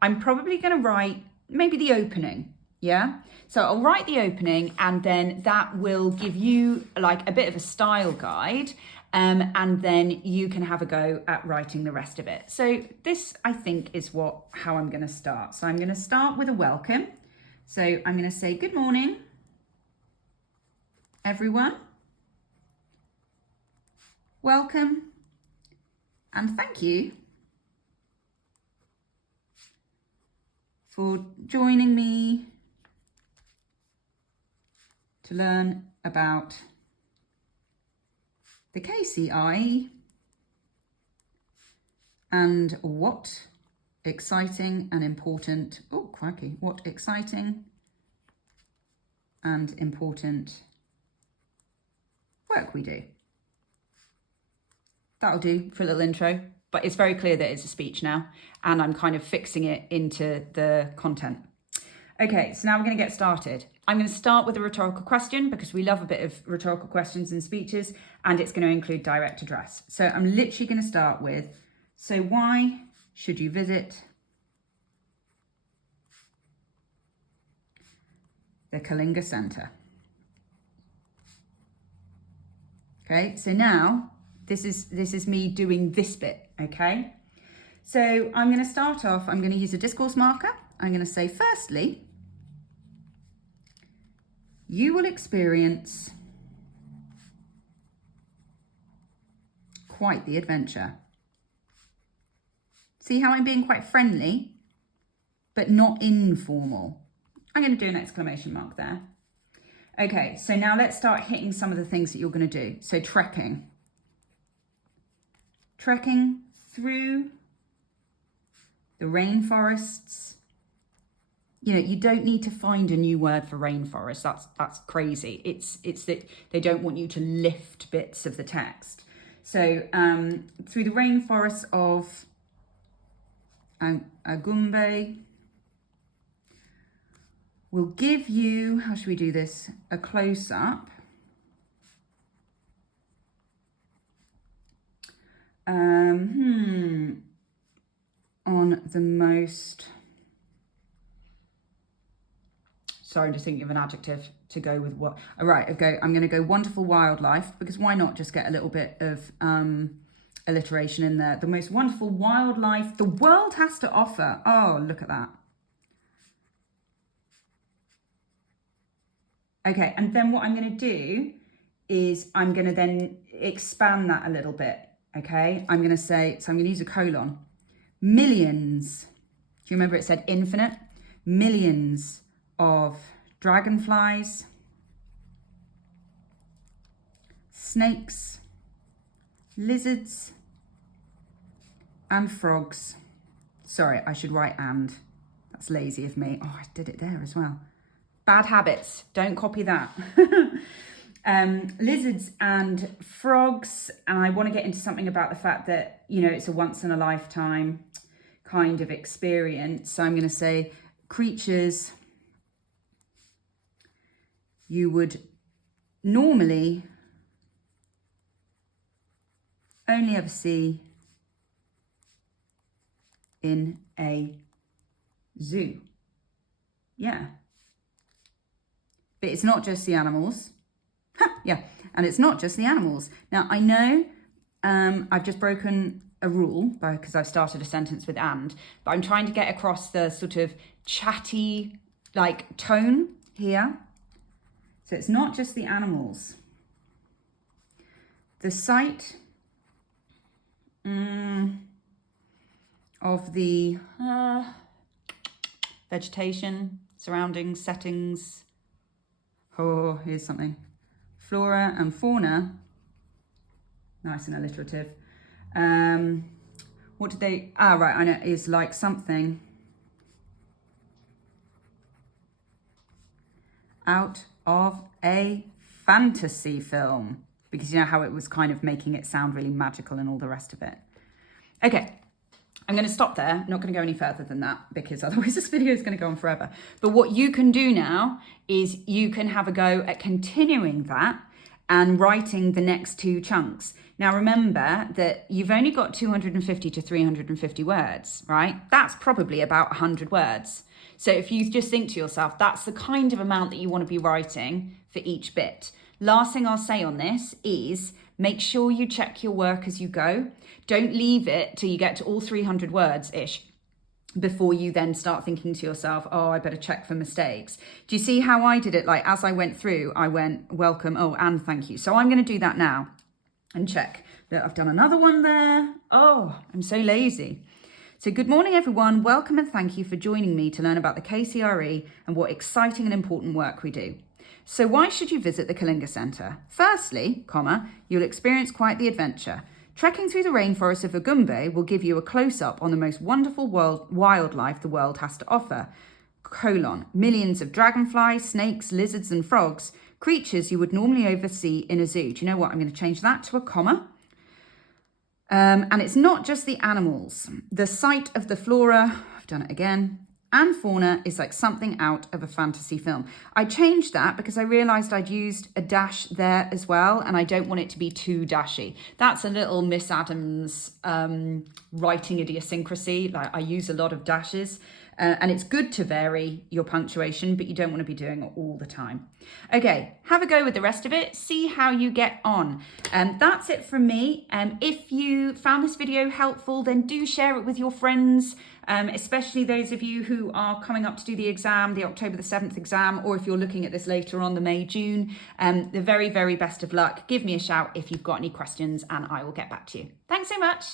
I'm probably going to write maybe the opening, yeah? So I'll write the opening and then that will give you like a bit of a style guide, and then you can have a go at writing the rest of it. So this, I think, is how I'm going to start. So I'm going to start with a welcome. So I'm going to say, good morning, everyone. Welcome and thank you for joining me to learn about the KCI and what exciting and important, what exciting and important work we do. That'll do for a little intro, but it's very clear that it's a speech now, and I'm kind of fixing it into the content. Okay, so now we're going to get started. I'm going to start with a rhetorical question because we love a bit of rhetorical questions in speeches, and it's going to include direct address. So I'm literally going to start with, so why should you visit the Kalinga Centre? Okay, so now this is me doing this bit, okay? So I'm going to start off, I'm going to use a discourse marker. I'm going to say, firstly, you will experience quite the adventure. See how I'm being quite friendly, but not informal. I'm going to do an exclamation mark there. Okay, so now let's start hitting some of the things that you're going to do. So trekking through the rainforests. You know, you don't need to find a new word for rainforest. That's crazy. It's that they don't want you to lift bits of the text. So through the rainforests of Agumbe, we'll give you, how should we do this? A close-up. On the most, sorry, I'm just thinking of an adjective to go with what, all right, okay, I'm going to go wonderful wildlife, because why not just get a little bit of alliteration in there. The most wonderful wildlife the world has to offer. Oh, look at that. Okay, and then what I'm going to do is I'm going to then expand that a little bit. Okay, I'm going to say, so I'm going to use a colon. Millions, do you remember it said infinite? Millions of dragonflies, snakes, lizards, and frogs. Sorry, I should write and. That's lazy of me. Oh, I did it there as well. Bad habits, don't copy that. Lizards and frogs, and I want to get into something about the fact that, you know, it's a once in a lifetime kind of experience. So I'm going to say creatures you would normally only ever see in a zoo. Yeah. But it's not just the animals. Yeah, and it's not just the animals. Now, I know I've just broken a rule because I've started a sentence with and, but I'm trying to get across the sort of chatty like tone here. So it's not just the animals. The sight of the vegetation, surroundings, settings. Oh, here's something. Flora and fauna. Nice and alliterative. What did they... Ah, right, I know. Is like something out of a fantasy film. Because you know how it was kind of making it sound really magical and all the rest of it. Okay, I'm going to stop there. I'm not going to go any further than that because otherwise this video is going to go on forever. But what you can do now is you can have a go at continuing that and writing the next two chunks. Now remember that you've only got 250 to 350 words, right? That's probably about 100 words. So if you just think to yourself, that's the kind of amount that you want to be writing for each bit. Last thing I'll say on this is make sure you check your work as you go. Don't leave it till you get to all 300 words-ish before you then start thinking to yourself, oh, I better check for mistakes. Do you see how I did it? Like as I went through, I went welcome, oh, and thank you. So I'm going to do that now and check that I've done another one there. Oh, I'm so lazy. So good morning, everyone. Welcome and thank you for joining me to learn about the KCRE and what exciting and important work we do. So why should you visit the Kalinga Centre? Firstly, you'll experience quite the adventure. Trekking through the rainforest of Agumbe will give you a close-up on the most wonderful wildlife the world has to offer. Millions of dragonflies, snakes, lizards and frogs, creatures you would normally oversee in a zoo. Do you know what? I'm going to change that to a comma. And it's not just the animals. The sight of the flora, I've done it again, and fauna is like something out of a fantasy film. I changed that because I realised I'd used a dash there as well, and I don't want it to be too dashy. That's a little Miss Adams writing idiosyncrasy. Like I use a lot of dashes, and it's good to vary your punctuation, but you don't want to be doing it all the time. Okay, have a go with the rest of it. See how you get on. That's it from me. If you found this video helpful, then do share it with your friends. Especially those of you who are coming up to do the exam, the October the 7th exam, or if you're looking at this later on, the May, June, the very, very best of luck. Give me a shout if you've got any questions and I will get back to you. Thanks so much.